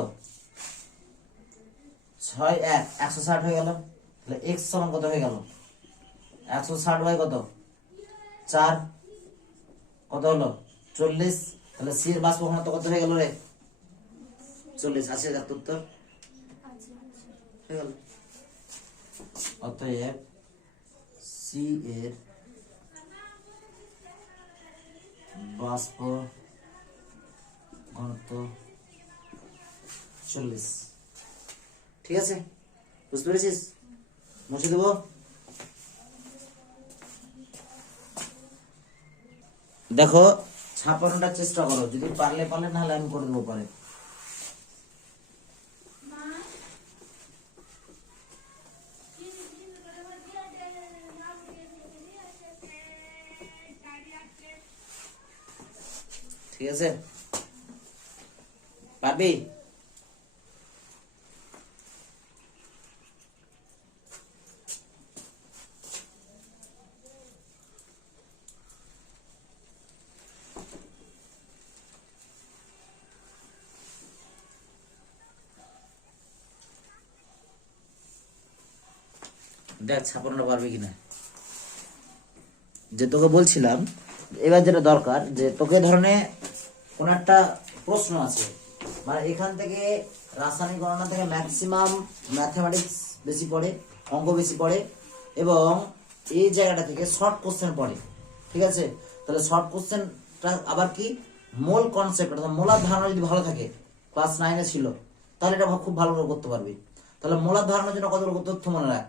6, 1, 160 হয়ে গেল। তাহলে x সমান কত হয়ে গেল? 160 বাই কত 4 কত হলো 40। তাহলে সি এর বাষ্প ঘনত্ব কত হয়ে গেল রে? 40। আছে যার উত্তর হয়ে গেল। অতএব সি এর বাষ্প ঘনত্ব 40। ঠিক আছে? বুঝতে পেরেছিস? মুছে দেবো। দেখো ছাপানোটার চেষ্টা করো, যদি পারলে পারলে, নাহলে আমি করে দেবো পরে। ঠিক আছে, পারবি? দেখ ছাপানোটা পারবি কিনা। যে তোকে বলছিলাম এবার যেটা দরকার, যে তোকে ধরনের কোন একটা প্রশ্ন আছে, মানে এখান থেকে রাসায়নিক গণনা থেকে ম্যাক্সিমাম ম্যাথমেটিক্স বেশি পড়ে, অঙ্ক বেশি পড়ে, এবং এই জায়গাটা থেকে শর্ট কোশ্চেন পড়ে। ঠিক আছে, তাহলে শর্ট কোশ্চেনটা আবার কি মোল কনসেপ্ট অর্থাৎ মোলার ধারণা যদি ভালো থাকে, ক্লাস 9-এ ছিল, তাহলে এটা খুব ভালো করে করতে পারবি। তাহলে মোলার ধারণার জন্য কতগুলো তথ্য মনে রাখ।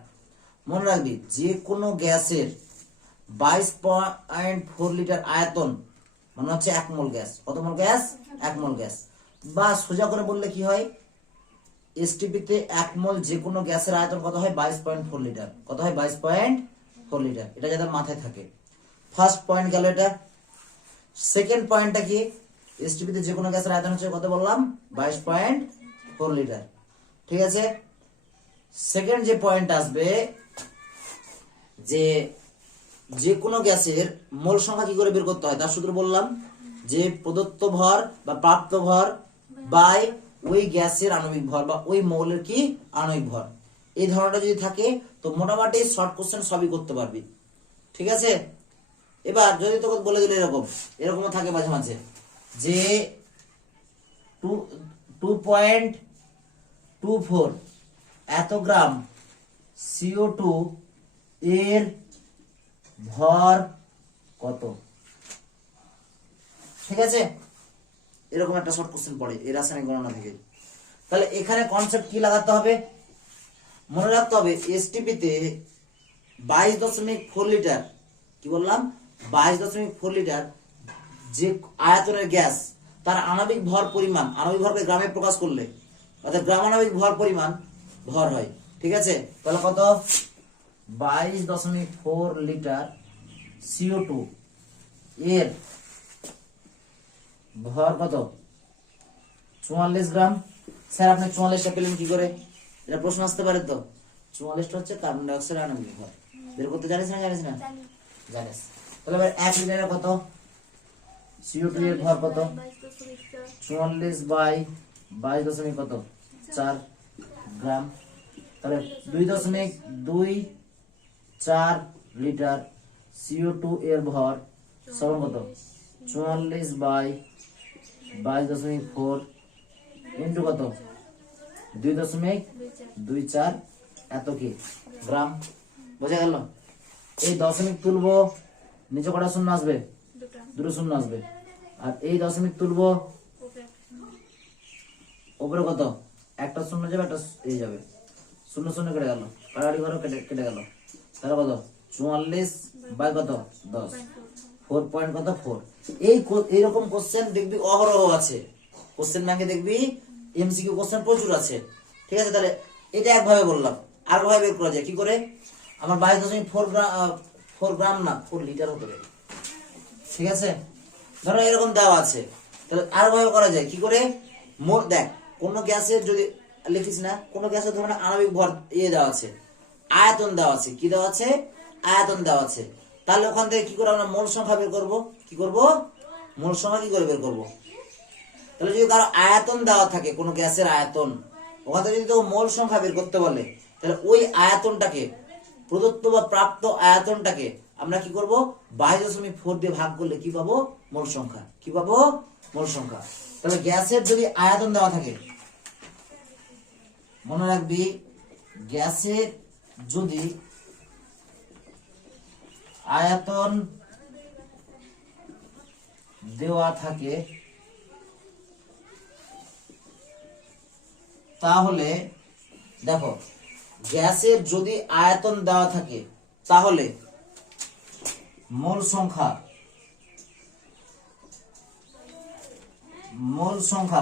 মনে রাখবি যে কোনো গ্যাসের 22.4 লিটার আয়তন মানে হচ্ছে 1 মোল গ্যাস। কত মোল গ্যাস? 1 মোল গ্যাস। বা সোজা করে বললে কি হয়, এসটিপিতে 1 মোল যে কোনো গ্যাসের আয়তন কত হয়? 22.4 লিটার। কত হয়? 22.4 লিটার। এটা যাদের মাথায় থাকে। ফার্স্ট পয়েন্ট গেল এটা। সেকেন্ড পয়েন্টটা কি? এসটিপিতে যে কোনো গ্যাসের আয়তন হচ্ছে কত বললাম? 22.4 লিটার। ঠিক আছে, সেকেন্ড যে পয়েন্ট আসবে, যে যে কোনো গ্যাসের মোল সংখ্যা কি করে বের করতে হয় তার সূত্র বললাম, যে প্রদত্ত ভর বা প্রাপ্ত ভর বাই ওই গ্যাসের আণবিক ভর বা ওই মৌলের কি আণবিক ভর। এই ধারণাটা যদি থাকে তো মোটামুটি শর্ট কোশ্চেন সবই করতে পারবি। ঠিক আছে, এবার যদি তোকে বলে দিল এরকমও থাকে মাঝে মাঝে, যে 2.24 এত গ্রাম CO2 এর ভর কত। ঠিক আছে, এরকম একটা শর্ট কোশ্চেন পড়ে এই রাসায়নিক গণনা থেকে। তাহলে এখানে কনসেপ্ট কি লাগাতে হবে? মনে রাখতে হবে এসটিপিতে 22.4 লিটার, কি বললাম? 22.4 লিটার যে আয়তনের গ্যাস, তার আণবিক ভর পরিমাণ, আণবিক ভরকে গ্রামে প্রকাশ করলে অর্থাৎ গ্রামাণবিক ভর পরিমাণ ভর হয়। ঠিক আছে, তাহলে কত? 22.4 লিটার CO2 এর ভর কত? 44 গ্রাম। স্যার আপনি 44টা পেলেন কি করে? এটা প্রশ্ন আসতে পারে তো। 44টা হচ্ছে কার্বন ডাই অক্সাইড আণবিক ভর। বের করতে জানিস না? জানিস না? জানিস। তাহলে এবার 1 লিটারে কত? CO2 এর ভর কত? 44 বাই 22 কত? 4 গ্রাম। তাহলে 2.24 লিটার CO2 এর ভর সমান কত? 44 বাই 22.4 ইন্টু কত? 2.24 এত কি গ্রাম। বোঝা গেল? এই দশমিক তুলবো, নিচে কটা শূন্য আসবে? দুটো শূন্য আসবে। আর এই দশমিক তুলবো, উপরে কত? একটা শূন্য যাবে, একটা এই যাবে, শূন্য শূন্য কেটে গেল, কাটাকাটি ঘরও কেটে গেল। তাহলে কত? 44 বাই কত? 10, 4 পয়েন্ট কত? 4। এইরকম কোশ্চেন দেখবি অহরহ আছে, কোশ্চেন ব্যাংকে দেখবি এমসিকিউ কোশ্চেন প্রচুর আছে। ঠিক আছে, তাহলে এটা একভাবে বললাম। আর ভাবে বের করা যায় কি করে? আমার 22.4 গ্রাম না 4 লিটার হতে পারে। ঠিক আছে, ধরো এরকম দেওয়া আছে, তাহলে আর ভাবে করা যায় কি করে? দেখ কোন গ্যাসের যদি লিখিস না, কোন গ্যাসের ধরুন আণবিক ভর দেওয়া আছে, আয়তন দেওয়া আছে, কি দেওয়া আছে? আয়তন দেওয়া আছে। তাহলে ওখান থেকে কি করে আমরা মোল সংখ্যা বের করব? কি করব? মোল সংখ্যা কি করে বের করব? তাহলে যদি কারো আয়তন দেওয়া থাকে, কোন গ্যাসের আয়তন, ওখান থেকে যদি মোল সংখ্যা বের করতে বলে, তাহলে ওই আয়তনটাকে, প্রদত্ত বা প্রাপ্ত আয়তনটাকে আমরা কি করব? 22.4 দিয়ে ভাগ করলে কি পাবো? মোল সংখ্যা। কি পাবো? মোল সংখ্যা। তাহলে গ্যাসের যদি আয়তন দেওয়া থাকে, মনে রাখবি গ্যাসের যদি আয়তন দেওয়া থাকে তাহলে দেখো, গ্যাসের যদি আয়তন দেওয়া থাকে তাহলে মোল সংখ্যা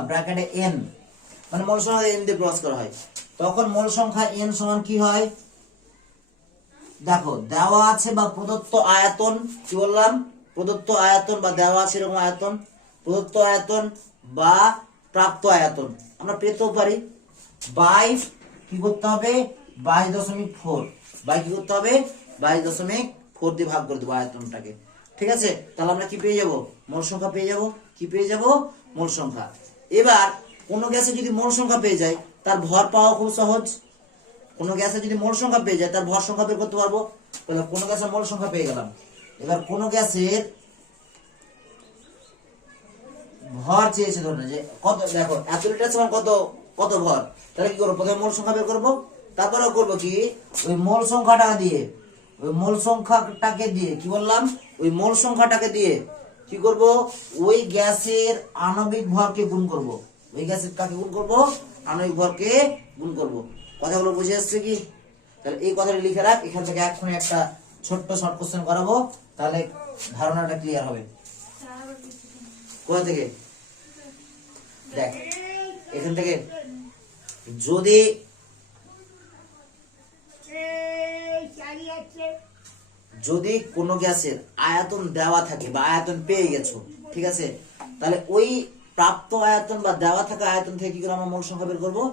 ব্র্যাকেটে n, মানে মোল সংখ্যা n দিয়ে প্রকাশ করা হয়, তখন মোল সংখ্যা n সমান কি হয়? দেখো দেওয়া আছে বা প্রদত্ত আয়তন, কি বললাম? প্রদত্ত আয়তন বা দেওয়া আছে এরকম আয়তন, প্রদত্ত আয়তন বা প্রাপ্ত আয়তন আমরা পেতেও পারি বাই কি করতে হবে 22.4 বাই কি করতে হবে 22.4 দিয়ে ভাগ করে দেবো আয়তনটাকে। ঠিক আছে, তাহলে আমরা কি পেয়ে যাব মোল সংখ্যা পেয়ে যাব। কি পেয়ে যাব মোল সংখ্যা। এবার কোনো গ্যাসে যদি মোল সংখ্যা পেয়ে যায় তার ভর পাওয়া খুব সহজ। কোনো গ্যাসে যদি মোল সংখ্যা পেয়ে যায় তার ভর সংখ্যা বের করতে পারবো। তাহলে কোনো গ্যাসের মোল সংখ্যা পেয়ে গেলাম। এবার কোনো গ্যাসের ভর চেয়েছে ধরুন যে কত, দেখো এত লিটার সমান কত কত ভর, তাহলে কি করবো প্রথমে মোল সংখ্যা বের করবো, তারপরে করবো কি ওই মোল সংখ্যাটা দিয়ে ওই মোল সংখ্যাটাকে দিয়ে কি বললাম ওই মোল সংখ্যাটাকে দিয়ে কি করব ওই গ্যাসের আণবিক ভরকে গুণ করব। ওই গ্যাসের কাকে গুণ করব আণবিক ভরকে গুণ করব। কথাগুলো বুঝে আসছে কি? তাহলে এই কথাটা লিখে রাখ, এখান থেকে এক্ষুনি একটা ছোট্ট শর্ট কোশ্চেন করাবো, তাহলে ধারণাটা ক্লিয়ার হবে। কোথা থেকে দেখ, এখান থেকে যদি যদি কোনো গ্যাসের আয়তন দেওয়া থাকে বা আয়তন পেয়ে গেছো, ঠিক আছে, তাহলে ওই প্রাপ্ত আয়তন বা দেওয়া থাকা আয়তন থেকে কি করে আমরা মোল সংখ্যা বের করবো,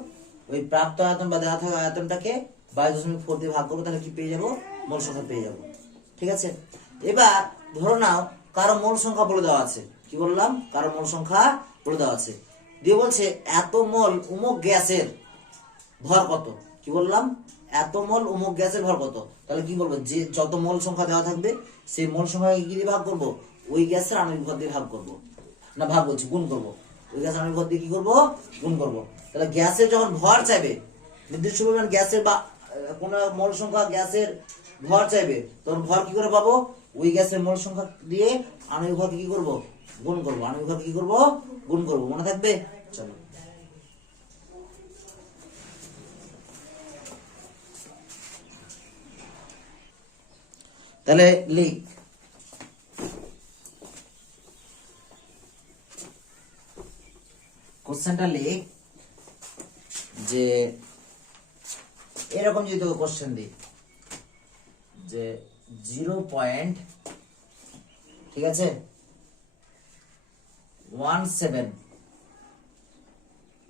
ওই প্রাপ্ত আয়তন বা দেওয়া থাকা আয়তনটাকে 22.4 দিয়ে ভাগ করবো, তাহলে কি পেয়ে যাবো মোল সংখ্যা পেয়ে যাবো। ঠিক আছে, এবার ধরো নাও কারো মোল সংখ্যা বলে দেওয়া আছে, কি বললাম কারো মোল সংখ্যা বলে দেওয়া আছে, দিয়ে বলছে এত মোল অমুক গ্যাসের ভর কত, কি বললাম এত মোল অমুক গ্যাসের ভর কত, তাহলে কি বলবো যে যত মোল সংখ্যা দেওয়া থাকবে সেই মোল সংখ্যাকে কি দিয়ে ভাগ করবো ওই গ্যাসের আণবিক ভর দিয়ে ভাগ করবো, না ভাগ বলছি গুণ করবো, ওই গ্যাসের আণবিক ভর দিয়ে কি করবো গুণ করবো। তাহলে গ্যাসের যখন ভর চাইবে নির্দিষ্ট পরিমাণ গ্যাসের বা কোন মোল সংখ্যা গ্যাসের ভর চাইবে, তখন ভর কি করে পাবো ওই গ্যাসের মোল সংখ্যা দিয়ে আণবিক ভরকে কি করবো গুণ করবো, আণবিক ভরকে কি করবো গুণ করবো, মনে থাকবে। চলো তাহলে লিখ কোশ্চেনটা লিখ যে এরকম যদি তোকে কোশ্চেন দিই যে 0. ঠিক আছে 17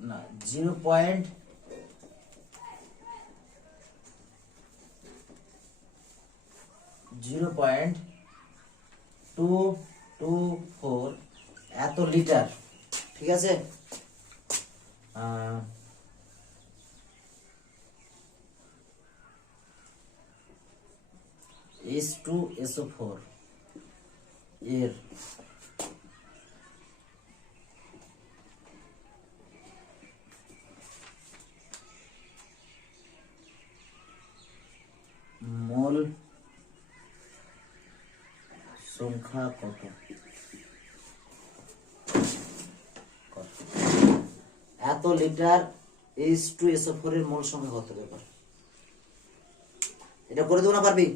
না 0.224 এত লিটার, ঠিক আছে, H2SO4 এর মোল সংখ্যা কত, এত লিটার H2SO4 এর মোল সংখ্যা কত, ব্যাপার এটা করে দেবো না পারবি?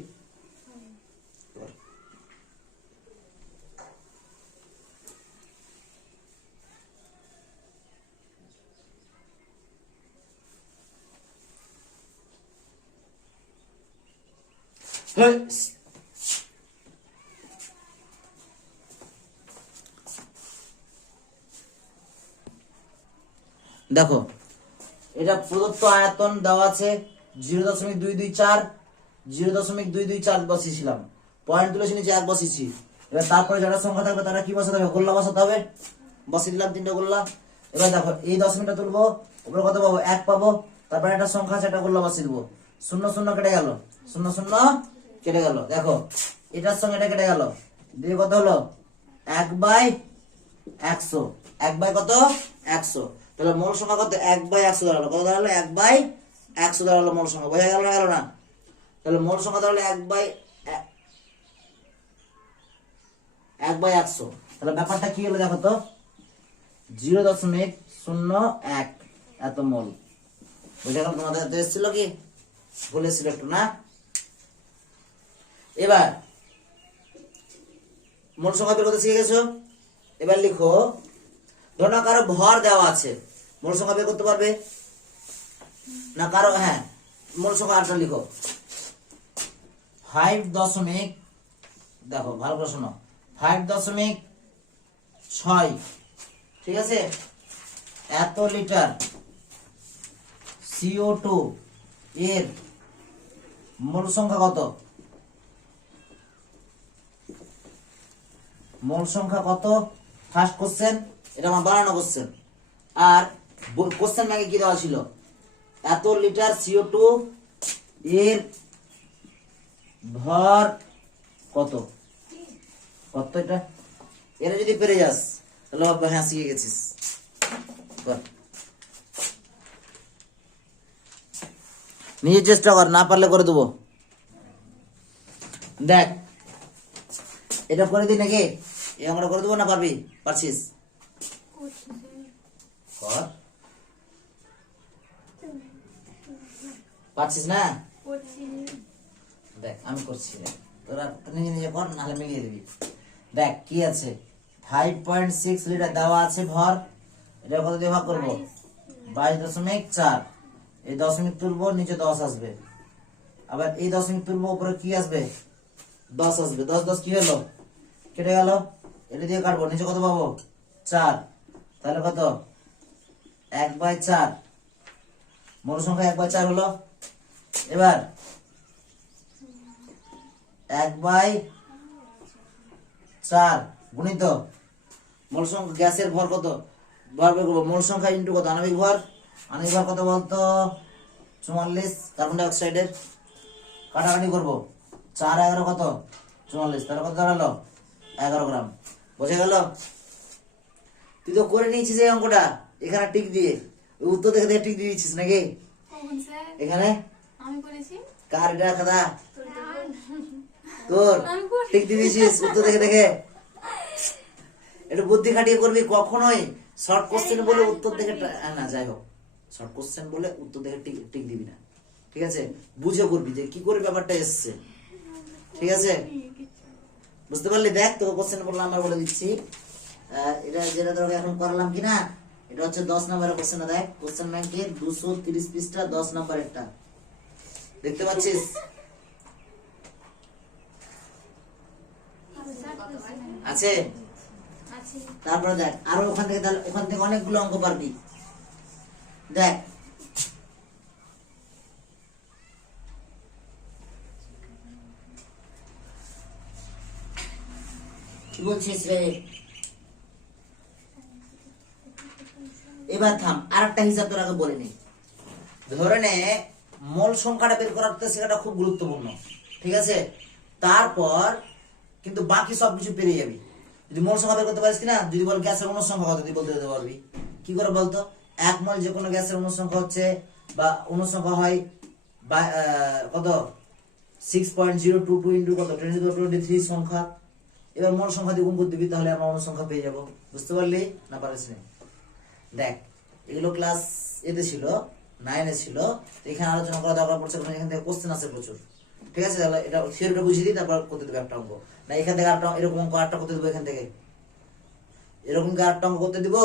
দেখো এটা প্রদত্ত আয়তন দেওয়া আছে 0.224 0.224 বসিয়েছিলাম, পয়েন্ট তুলেছি নিচে 1 বসিয়েছি। এবার তারপরে যারা সংখ্যা থাকবে তারা কি বসাতে হবে গোল্লা বসাতে হবে, বসিয়ে দিলাম 3টে গোল্লা। এবার দেখো এই দশমিকটা তুলবো, উপরে কত পাবো 1 পাবো, তারপরে একটা সংখ্যা আছে একটা গোল্লা বসিয়ে দেবো, 0 0 কেটে গেল 0 0 কেটে গেল, দেখো এটার সঙ্গে এটা কেটে গেল, দিয়ে কত হলো 1/100 1/কত 100, তাহলে মোল সংখ্যা কত 1/100 দাঁড়ালো, কত দাঁড়ালো 1/100 দাঁড়ালো মোল সংখ্যা, বোঝা গেল না গেল না? তাহলে মোল সংখ্যা দাঁড়ালো 1/100, তাহলে ব্যাপারটা কি হলো দেখো তো 0.01 এত মোল, বোঝা গেল? তোমাদের হাতে এসেছিল কি বলেছিল একটু না? এবার মোল সংখ্যা বের করতে শিখে গেছো, এবার লিখো ধরো কারো ভর দেওয়া আছে, মোল সংখ্যা বের করতে পারবে না কারো, হ্যাঁ মোল সংখ্যা আটটা লিখো 5 দশমিক, দেখো ভালো করে শোনো 5.6 6, ঠিক আছে? এত লিটার CO2 এর মোল সংখ্যা কত? মোল সংখ্যা কত? ফার্স্ট কোশ্চেন, এটা আমার বানানো কোশ্চেন। আর কোশ্চেন ব্যাংকে কি দেওয়া ছিল? এত লিটার CO2 এর ভর কত? কত এটা? এরা যদি পেরে যাস তাহলে বাবা হ্যাঁ শিখে গেছিস। কর, নিজে চেষ্টা কর, না পারলে করে দেবো। দেখ এটা করে দিই নাকি? এই অঙ্কটা করে দেবো না পারবি? পারছিস? কর, পারছিস না? দেখ আমি করছি, দেখ তোরা নিজে নিজে কর, নাহলে মিলিয়ে দিবি। দেখ কি আছে, 5.6 লিটার দেওয়া আছে ভর। এটা কত দিয়ে ভাগ করবো? 22.4। এই দশমিক তুলবো, নিচে 10 আসবে। আবার এই দশমিক তুলবো, উপরে কি আসবে? 10 আসবে। 10 10 কি হলো? কেটে গেল। এটা দিয়ে কাটবো, নিচে কত পাবো? 4। তাহলে কত? 1/4। মোট সংখ্যা 1/4 হলো। এবার 1/4 গুণিত মোল সংখ্যা, গ্যাসের ভর কত? ভর বের করবো, মোল সংখ্যা ইন্টু কত? আণবিক ভর। আণবিক ভর কত বলতো? 44। কার্বন ডাই অক্সাইডের কাটাকাটি করবো, 4 11 কত? 44। তাহলে কত দাঁড়ালো? 11 গ্রাম। বোঝা গেল? তুই তো করে নিয়েছিস এই অঙ্কটা, এখানে টিক দিয়ে উত্তর দেখে দেখে টিক দিয়ে দিচ্ছিস নাকি? এখানে আমি করেছি। কার এটা খাতা? তোর টিক দিয়ে দিয়েছিস উত্তর দেখে দেখে। একটু বুদ্ধি খাটিয়ে করবি, কখনোই শর্ট কোশ্চেন বলে উত্তর দেখে না, যাই হোক শর্ট কোশ্চেন বলে উত্তর দেখে টিক টিক দিবি না, ঠিক আছে? বুঝে করবি যে কি করে ব্যাপারটা এসছে, ঠিক আছে? বুঝতে পারলি? দেখ তোকে কোশ্চেন বললাম, আমরা বলে দিচ্ছি। এটা যেটা তোকে এখন করালাম কিনা, এটা হচ্ছে 10 নম্বরের কোশ্চেন। দেখ কোশ্চেন ব্যাংকের 230 পৃষ্ঠা 10 নম্বরেরটা দেখতে পাচ্ছিস? আছে? তারপরে দেখ আরো ওখান থেকে, তাহলে ওখান থেকে অনেকগুলো অঙ্ক পারবি। দেখ কি বলছিস রে? এবার থাম, আর একটা হিসাব তোর আগে বলে নি। ধরে নে মোল সংখ্যাটা বের করার শেখাটা খুব গুরুত্বপূর্ণ, ঠিক আছে? তারপর কিন্তু বাকি সবকিছু পেরিয়ে যাবি যদি মোল সংখ্যা বের করতে পারিস কিনা। যদি বল গ্যাসের অনুর সংখ্যা কত, তুই বলতে দিতে পারবি। কি করে বলতো? 1 মোল যে কোনো গ্যাসের অনুর সংখ্যা হচ্ছে, বা অনুর সংখ্যা হয় কত? 6.022 ইন্টু কত? 1023 সংখ্যা। এবার মোল সংখ্যা দিয়ে গুণ করে দিবি, তাহলে আমরা অনুর সংখ্যা পেয়ে যাবো। বুঝতে পারলি না পারিস না? দেখ এগুলো ক্লাস এতে ছিল, 9 এ ছিল। এখানে আলোচনা করা দরকার পড়ছে, এখান থেকে কোশ্চেন আছে প্রচুর, ঠিক আছে? তাহলে এটা থিওরিটা বুঝিয়ে দিই, তারপর করতে দেবে একটা অঙ্ক। না এখান থেকে আরেকটা, এরকম অঙ্ক আরেকটা করতে দেবো, এখান থেকে এরকম কি আরেকটা অঙ্ক করতে দিব?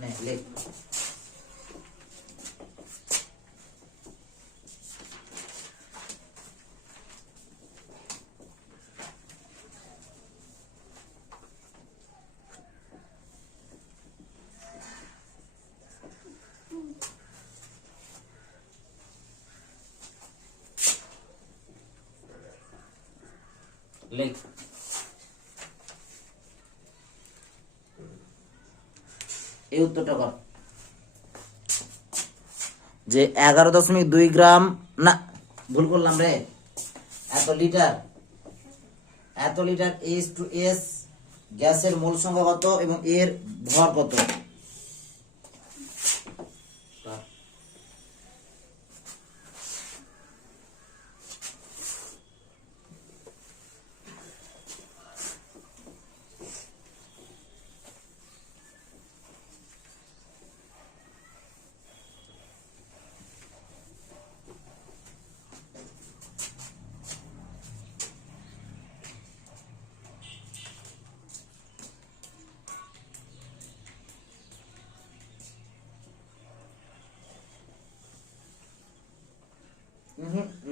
নে লেখ। লেখ। এই উত্তরটা কর যে 11.2 গ্রাম, না ভুল করলাম রে, এত লিটার H2S গ্যাসের মোল সংখ্যা কত এবং এর ভর কত?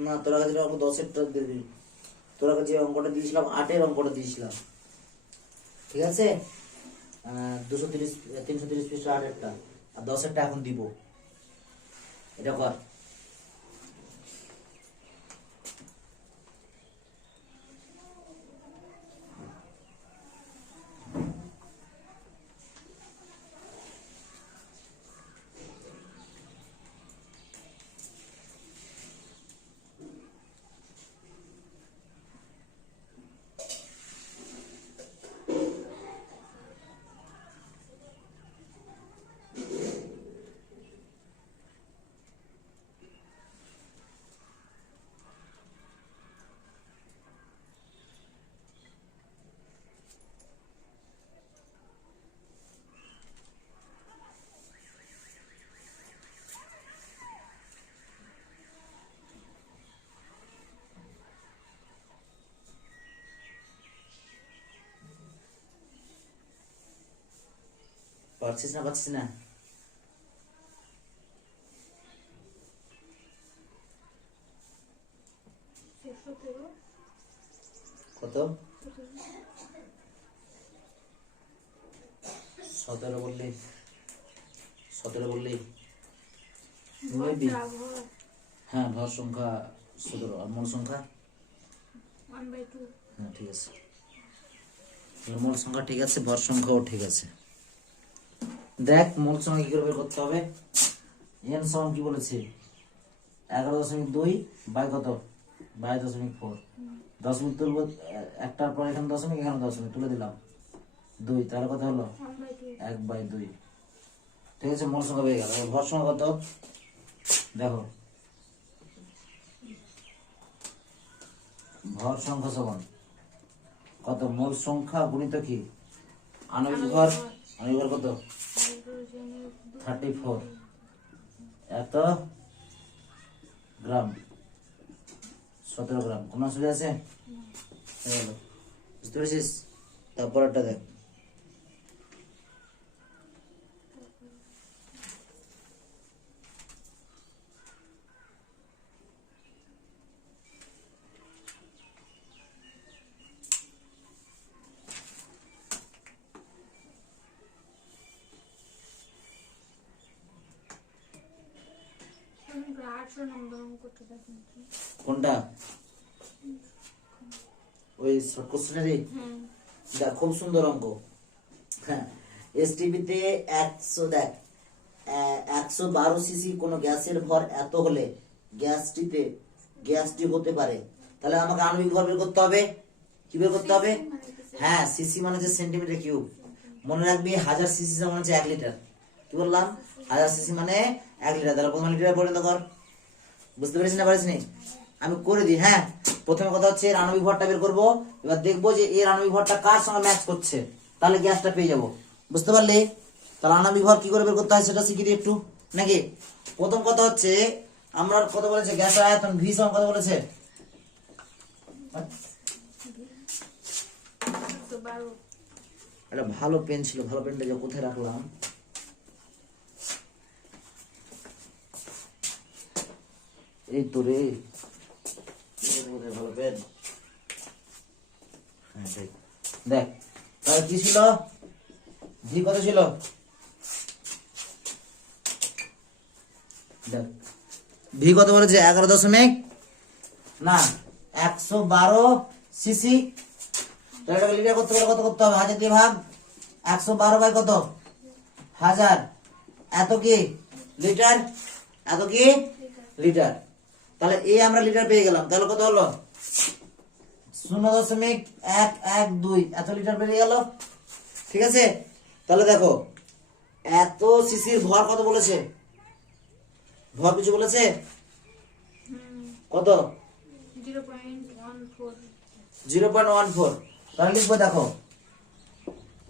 না তোরা কাছে অঙ্ক 10-এরটা দিবি, তোরা কাছে অঙ্কটা দিয়েছিলাম 8-এর অঙ্কটা দিয়েছিলাম, ঠিক আছে? 230 330 পৃষ্ঠা 8টা আর 10-এরটা এখন দিব। এটা কর। পারছিস না? পারছিস না? কত? 17 বললি? 17 বললি? হ্যাঁ, ভর সংখ্যা 17 আর মোল সংখ্যা 1/2। হ্যাঁ, ঠিক আছে। মোল সংখ্যা ঠিক আছে, ভর সংখ্যাও ঠিক আছে। দেখ মোল সংখ্যা কি করে বের করতে হবে। n সমান কি বলেছে? 11.2 বাই কত? বাই 0.4। দশমিক তুলবো, একটার পর এখানে দশমিক, এখানে দশমিক তুলে দিলাম 2, তাহলে কত হলো? 1/2। ঠিক আছে, মোল সংখ্যা পেয়ে গেল। ভর সংখ্যা কত দেখো। ভর সংখ্যা সমান কত? মোল সংখ্যা গুণিত কি আণবিক ভর। আণবিক ভর কত? 34 এত গ্রাম, 17 গ্রাম। কোন অসুবিধা আছে? বুঝতে পেরেছিস? তারপরটা দেখ। কোনটা? ওই কোশ্চেনারি? দেখ খুব সুন্দর অঙ্ক। হ্যাঁ, এসটিপিতে 100 দেখ 112 সিসি কোন গ্যাসের ভর এত হলে গ্যাসটি হতে পারে। তাহলে আমাকে আণবিক ভর বের করতে হবে। কি বের করতে হবে? হ্যাঁ, সিসি মানে হচ্ছে সেন্টিমিটার কিউব। মনে রাখবি 1000 সিসি মানে হচ্ছে 1 লিটার। কি বললাম? 1000 সিসি মানে 1 লিটার। তাহলে প্রথম লিটার পর্যন্ত কর। বুঝতে পেরেছিস না পারিস নি? আমি করে দিই। হ্যাঁ, প্রথমে কথা হচ্ছে এর আণবিক ভরটা বের করবো। এবার দেখবো যে এর আণবিক ভরটা কার সঙ্গে ম্যাচ করছে, তাহলে গ্যাসটা পেয়ে যাবো। বুঝতে পারলে? তাহলে আণবিক ভর কি করে বের করতে হয় সেটা শিখিয়ে দিই একটু নাকি। প্রথম কথা হচ্ছে আমরা কত বলেছে, গ্যাসের আয়তন ভি সমান কত বলেছে? একটা ভালো পেন ছিল, ভালো পেনটা যে কোথায় রাখলাম? এই তো রে, ভালো পেন। হ্যাঁ ঠিক। দেখ তাহলে কি ছিল? ভি কত ছিল? দেখ ভি কত বলেছে? 112 সিসি। তাহলে লিটার করতে গেলে কত করতে হবে? 1000 দিয়ে ভাগ। 112 বাই কত? 1000। এত কি লিটার? এত কি লিটার। তাহলে এই আমরা লিটার পেয়ে গেলাম। তাহলে কত হলো? 0.112 এত লিটার বেরিয়ে গেল। ঠিক আছে, তাহলে দেখো এত সিসির ভর কত বলেছে? ভর কিছু বলেছে? কত? 0.14। তাহলে লিখবো দেখো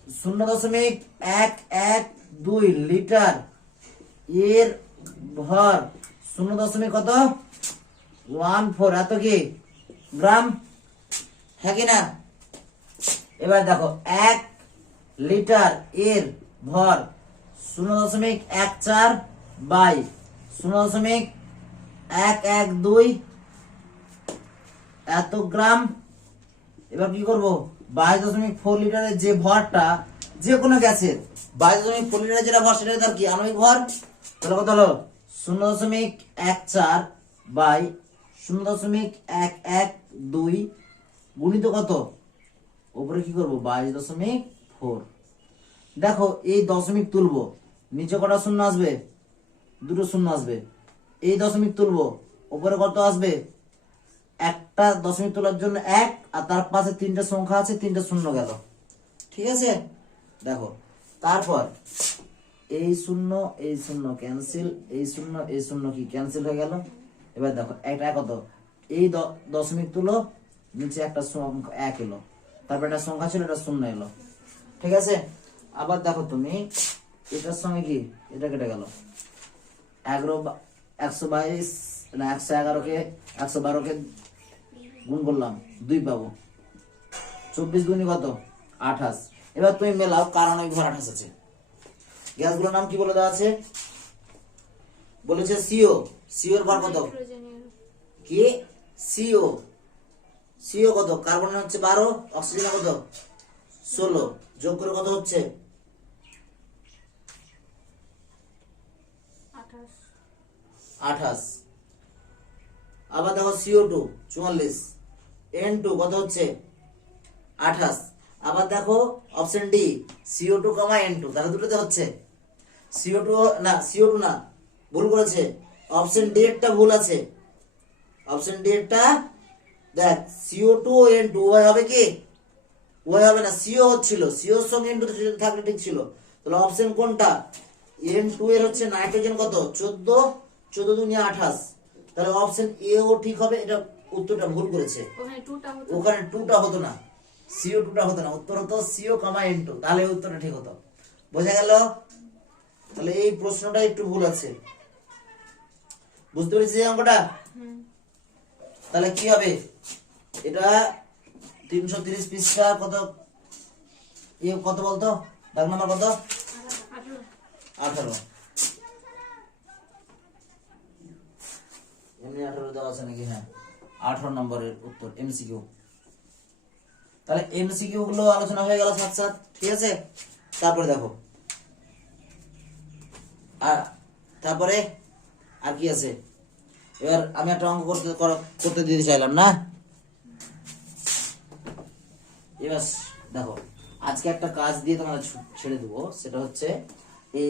0.112 লিটার এর ভর 0. কত 14 এত কি গ্রাম। হ্যাঁ কি না? এবার দেখো 1 লিটার এর ভর 0.14 বাই 0.112 এত গ্রাম। এবার কি করবো? 22.4 লিটারের যে ভরটা যে কোনো গ্যাসের 22.15 লিটার যেটা ভর সেটা তার কি আণবিক ভর, তাহলে কত হলো 0.14 বাই 0.112 গুণিত কত উপরে কি করবো 22.4। দেখো এই দশমিক তুলবো, নিচে কটা শূন্য আসবে, দুটো শূন্য আসবে। এই দশমিক তুলবো, উপরে কত আসবে, একটা দশমিক তোলার জন্য এক, আর তার পাশে তিনটা সংখ্যা আছে, তিনটা শূন্য গেল। ঠিক আছে, দেখো তারপর এই শূন্য ক্যান্সেল, এই শূন্য কি ক্যান্সেল হয়ে গেল। এবার দেখো একটা কত, এই দশমিক তুলো, নিচে একটা সংখ্যা এক এলো, তারপর একটা সংখ্যা ছিল, এটা শূন্য এলো। ঠিক আছে, আবার দেখো তুমি এটার সঙ্গে কি এটা কেটে গেল, 122 না 111কে 112কে গুণ করলাম 2 পাবো, 24 গুণি কত 28। এবার তুমি মেলাও কার আণবিক ভর 28 আছে। গ্যাসগুলোর নাম কি বলে দেওয়া আছে, বলেছে সিও, সিওর ভর কত নাইট্রোজেনের কি সিও, সিও কত, কার্বন হচ্ছে 12, অক্সিজেন কত 16, যোগ করে কত হচ্ছে 28। আবার দেখো CO2 44, N2 কত হচ্ছে 28। আবার দেখো অপশন ডি CO2, N2, তাহলে দুটোতে হচ্ছে CO2 না, CO2 না, ভুল করেছে, অপশন ডি এরটা ভুল আছে, অপশন ডি এরটা দেখ CO2 ও N2 উভয় হবে কি, উভয় হবে না, CO হচ্ছিল, CO এর সঙ্গে N2 থাকলে ঠিক ছিল, তাহলে অপশন কোনটা, N2 এর হচ্ছে নাইট্রোজেন কত 14, 14 দুনি 28, তাহলে অপশন এ ও ঠিক হবে। এটা উত্তরটা ভুল করেছে, ওখানে 2টা হতো না, CO2টা হতো না, উত্তর হতো CO, N2, তাহলে এই উত্তরটা ঠিক হতো। বোঝা গেল, তাহলে এই প্রশ্নটা একটু ভুল আছে, বুঝতে পেরেছিস এই অঙ্কটা। তাহলে কি হবে, এটা 330 পৃষ্ঠা কত, এ কত বলতো, দাগ নাম্বার কত 18, এমনি 18 দেওয়া আছে নাকি, হ্যাঁ 18 নম্বরের উত্তর এমসিকিউ। তাহলে এমসিকিউ গুলো আলোচনা হয়ে গেল সাথে সাথে, ঠিক আছে। তারপরে দেখো আর তারপরে আর কি আছে, এবার আমি একটা অঙ্ক করতে দিতে চাইলাম না। এবার দেখো আজকে একটা কাজ দিয়ে তোমাদের ছেড়ে দেবো, সেটা হচ্ছে এই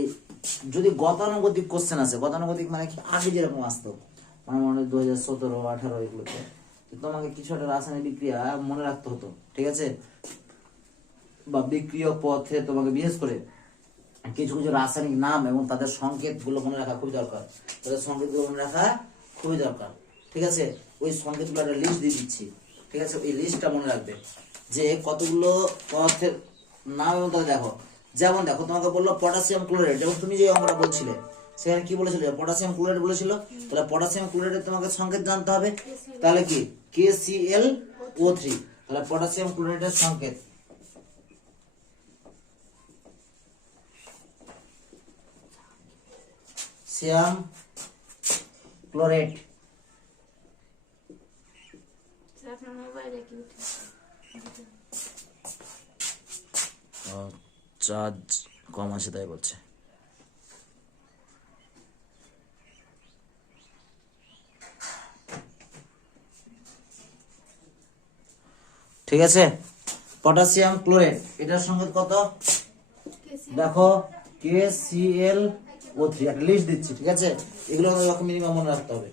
যদি গতানুগতিক কোশ্চেন আছে, গতানুগতিক মানে কি আগে যেরকম আসতো, মানে মনে হয় 2017, 18 এগুলোতে তোমাকে কিছু একটা রাসায়নিক বিক্রিয়া মনে রাখতে হতো, ঠিক আছে, বা বিক্রিয়ক পথে তোমাকে বিশেষ করে কিছু কিছু রাসায়নিক নাম এবং তাদের সংকেত গুলো মনে রাখা খুবই দরকার, তাদের সংকেত গুলো মনে রাখা খুবই দরকার, ঠিক আছে। ওই সংকেত গুলো একটা লিস্ট দিয়ে দিচ্ছি, ঠিক আছে, ওই লিস্টটা মনে রাখবে যে কতগুলো পদার্থের নাম এবং তাদের দেখো, যেমন দেখো তোমাকে বললো পটাশিয়াম ক্লোরাইড, যেমন তুমি যে অঙ্কটা বলছিলে সেখানে কি বলেছিল, পটাশিয়াম ক্লোরাইড বলেছিল, তাহলে পটাশিয়াম ক্লোরাইডের তোমাকে সংকেত জানতে হবে, তাহলে কি KClO3, তাহলে পটাশিয়াম ক্লোরাইডের সংকেত সিয়াম ক্লোরাইড। চার্জ কম আছে তাই বলছে। ঠিক আছে, পটাশিয়াম ক্লোরাইড এটার সংকেত কত দেখো KClO3, একটা লিস্ট দিচ্ছি, ঠিক আছে, এগুলো আমাদের মিনিমাম মনে রাখতে হবে।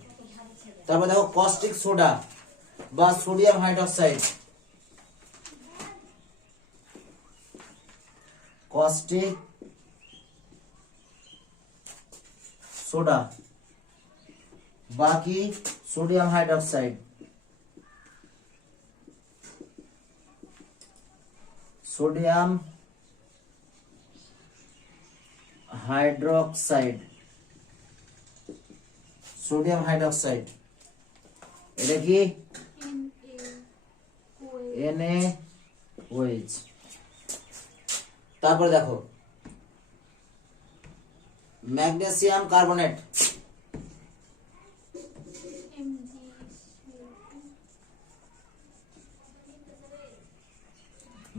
তারপর দেখো কস্টিক সোডা বা সোডিয়াম হাইড্রোক্সাইড, কস্টিক সোডা বাকি sodium hydroxide, sodium hydroxide, sodium hydroxide এটা কি NaOH। তারপরে দেখো ম্যাগনেসিয়াম কার্বনেট,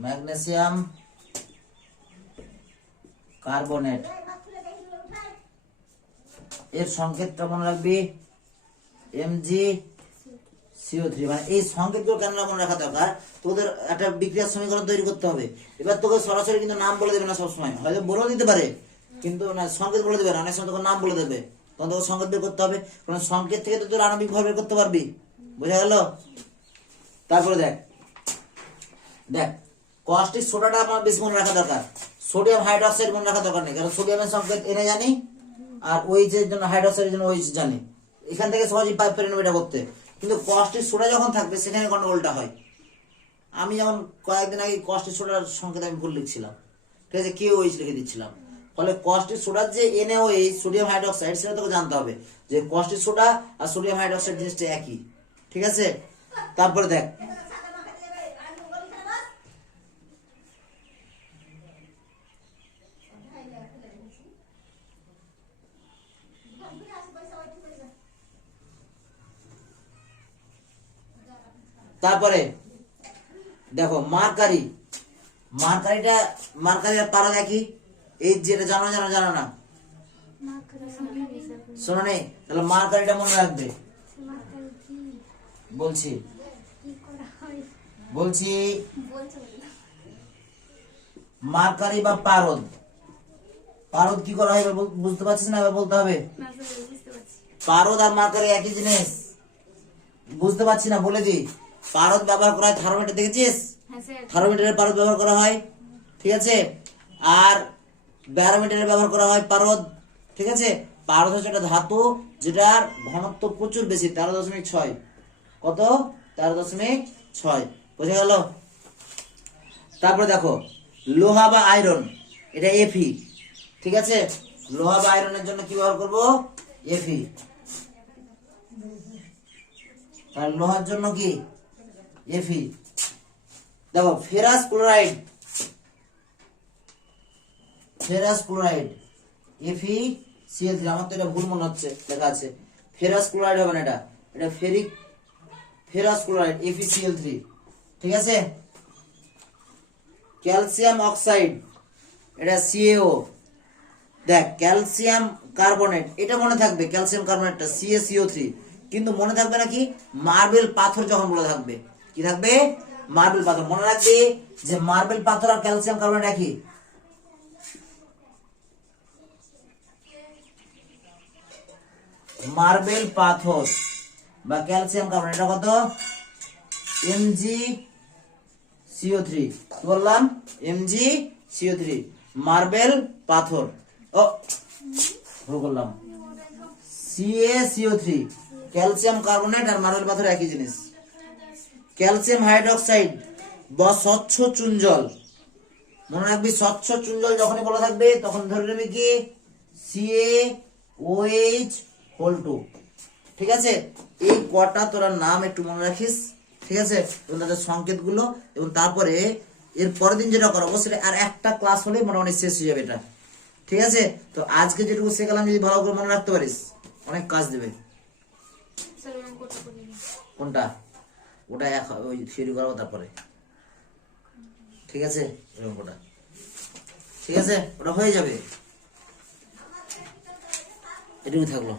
ম্যাগনেসিয়াম কার্বনেট, এর সংকেতটা মনে রাখবি Mg CO3। মানে এই সংকেতগুলো কেন মনে রাখা দরকার, তোদের একটা বিক্রিয়ার সমীকরণ তৈরি করতে হবে। এবার তোকে সরাসরি কিন্তু নাম বলে দেবে না সবসময়, হয়তো বলেও দিতে পারে কিন্তু না সংকেত বলে দেবে না, অনেক সময় তোকে নাম বলে দেবে, তখন তোকে সংকেত বের করতে হবে। কারণ সংকেত থেকে তো তোর আণবিক ভর বের করতে পারবি, বোঝা গেল? তারপরে দেখ দেখ কস্টিক সোডাটা আমার বেশি মনে রাখা দরকার, সোডিয়াম হাইড্রোক্সাইড মনে রাখা দরকার নেই, কারণ সোডিয়ামের সংকেত এনে জানি আর OH এর জন্য হাইড্রোক্সাইডের জন্য OH জানি, এখান থেকে সহজেই পাইপ পেরে নেবে এটা করতে। কিন্তু কস্টিক সোডা যখন থাকবে সেখানে গন্ডগোলটা হয়। আমি যেমন কয়েকদিন আগে কস্টিক সোডার সংকেত আমি ভুল লিখছিলাম, ঠিক আছে, KOH লিখে দিচ্ছিলাম। ফলে কস্টিক সোডার যে NaOH সোডিয়াম হাইড্রোক্সাইড সেটা তোকে জানতে হবে যে কস্টিক সোডা আর সোডিয়াম হাইড্রোক্সাইড জিনিসটা একই, ঠিক আছে। তারপরে দেখ তারপরে দেখো মার্কারি, মার্কারি আর পারদ একই, এই যেটা জানো না শোনো নেই, তাহলে মার্কারিটা মনে রাখবে। বলছি মার্কারি বা পারদ, পারদ কি করা হয় বুঝতে পারছিস না, এবার বলতে হবে। পারদ আর মার্কারি একই জিনিস, বুঝতে পারছি না বলে দি। পারদ ব্যবহার করা হয় থার্মোমিটার, দেখেছিস? থার্মোমিটারের পারদ ব্যবহার করা হয়, ঠিক আছে। আর ব্যারোমিটারের ব্যবহার করা হয় পারদ, ঠিক আছে। পারদ হচ্ছে একটা ধাতু যেটার ঘনত্ব প্রচুর বেশি, 13.6। কত? 13.6, বোঝা গেল? তারপরে দেখো লোহা বা আয়রন, এটা Fe, ঠিক আছে। লোহা বা আয়রনের জন্য কি ব্যবহার করবো? Fe। আর লোহার জন্য কি? Fe। দেখো ফেরাস ক্লোরাইড, FeCl3, আমার তো এটা ভুল মনে হচ্ছে লেখা আছে, ফেরাস ক্লোরাইড হবে না, এটা ফেরাস ক্লোরাইড FeCl3, ঠিক আছে। ক্যালসিয়াম অক্সাইড, এটা CaO। দেখ ক্যালসিয়াম কার্বনেট, এটা মনে থাকবে, ক্যালসিয়াম কার্বনেটটা CaCO3, কিন্তু মনে থাকবে নাকি মার্বেল পাথর যখন বলে থাকবে, কি থাকবে? মার্বেল পাথর। মনে রাখবে যে মার্বেল পাথর আর ক্যালসিয়াম কার্বনেট একই। মার্বেল পাথর বা ক্যালসিয়াম কার্বনেট, এটা কত? MgCO3, কি বললাম? MgCO3, মার্বেল পাথর। ও ভুল করলাম, CaCO3, ক্যালসিয়াম কার্বনেট আর মার্বেল পাথর একই জিনিস। ক্যালসিয়াম হাইড্রোক্সাইড বা স্বচ্ছ চুন জল, মনে রাখবি স্বচ্ছ চুন জল যখনই বলা থাকবে তখন ধরে নেবে কি? CaOH2, ঠিক আছে। এই কটা তোরা নাম একটু মনে রাখিস, ঠিক আছে, এবং তাদের সংকেত গুলো। এবং তারপরে এর পরের দিন যেটা করাবো সেটা আর একটা ক্লাস হলে মোটামুটি শেষ হয়ে যাবে এটা, ঠিক আছে। তো আজকে যেটুকু শেখালাম যদি ভালো করে মনে রাখতে পারিস অনেক কাজ দেবে। কোনটা? ওটা ওই থিওরি করাবো তারপরে, ঠিক আছে। এরকম ওটা, ঠিক আছে, ওটা হয়ে যাবে, এটুকু থাকলো।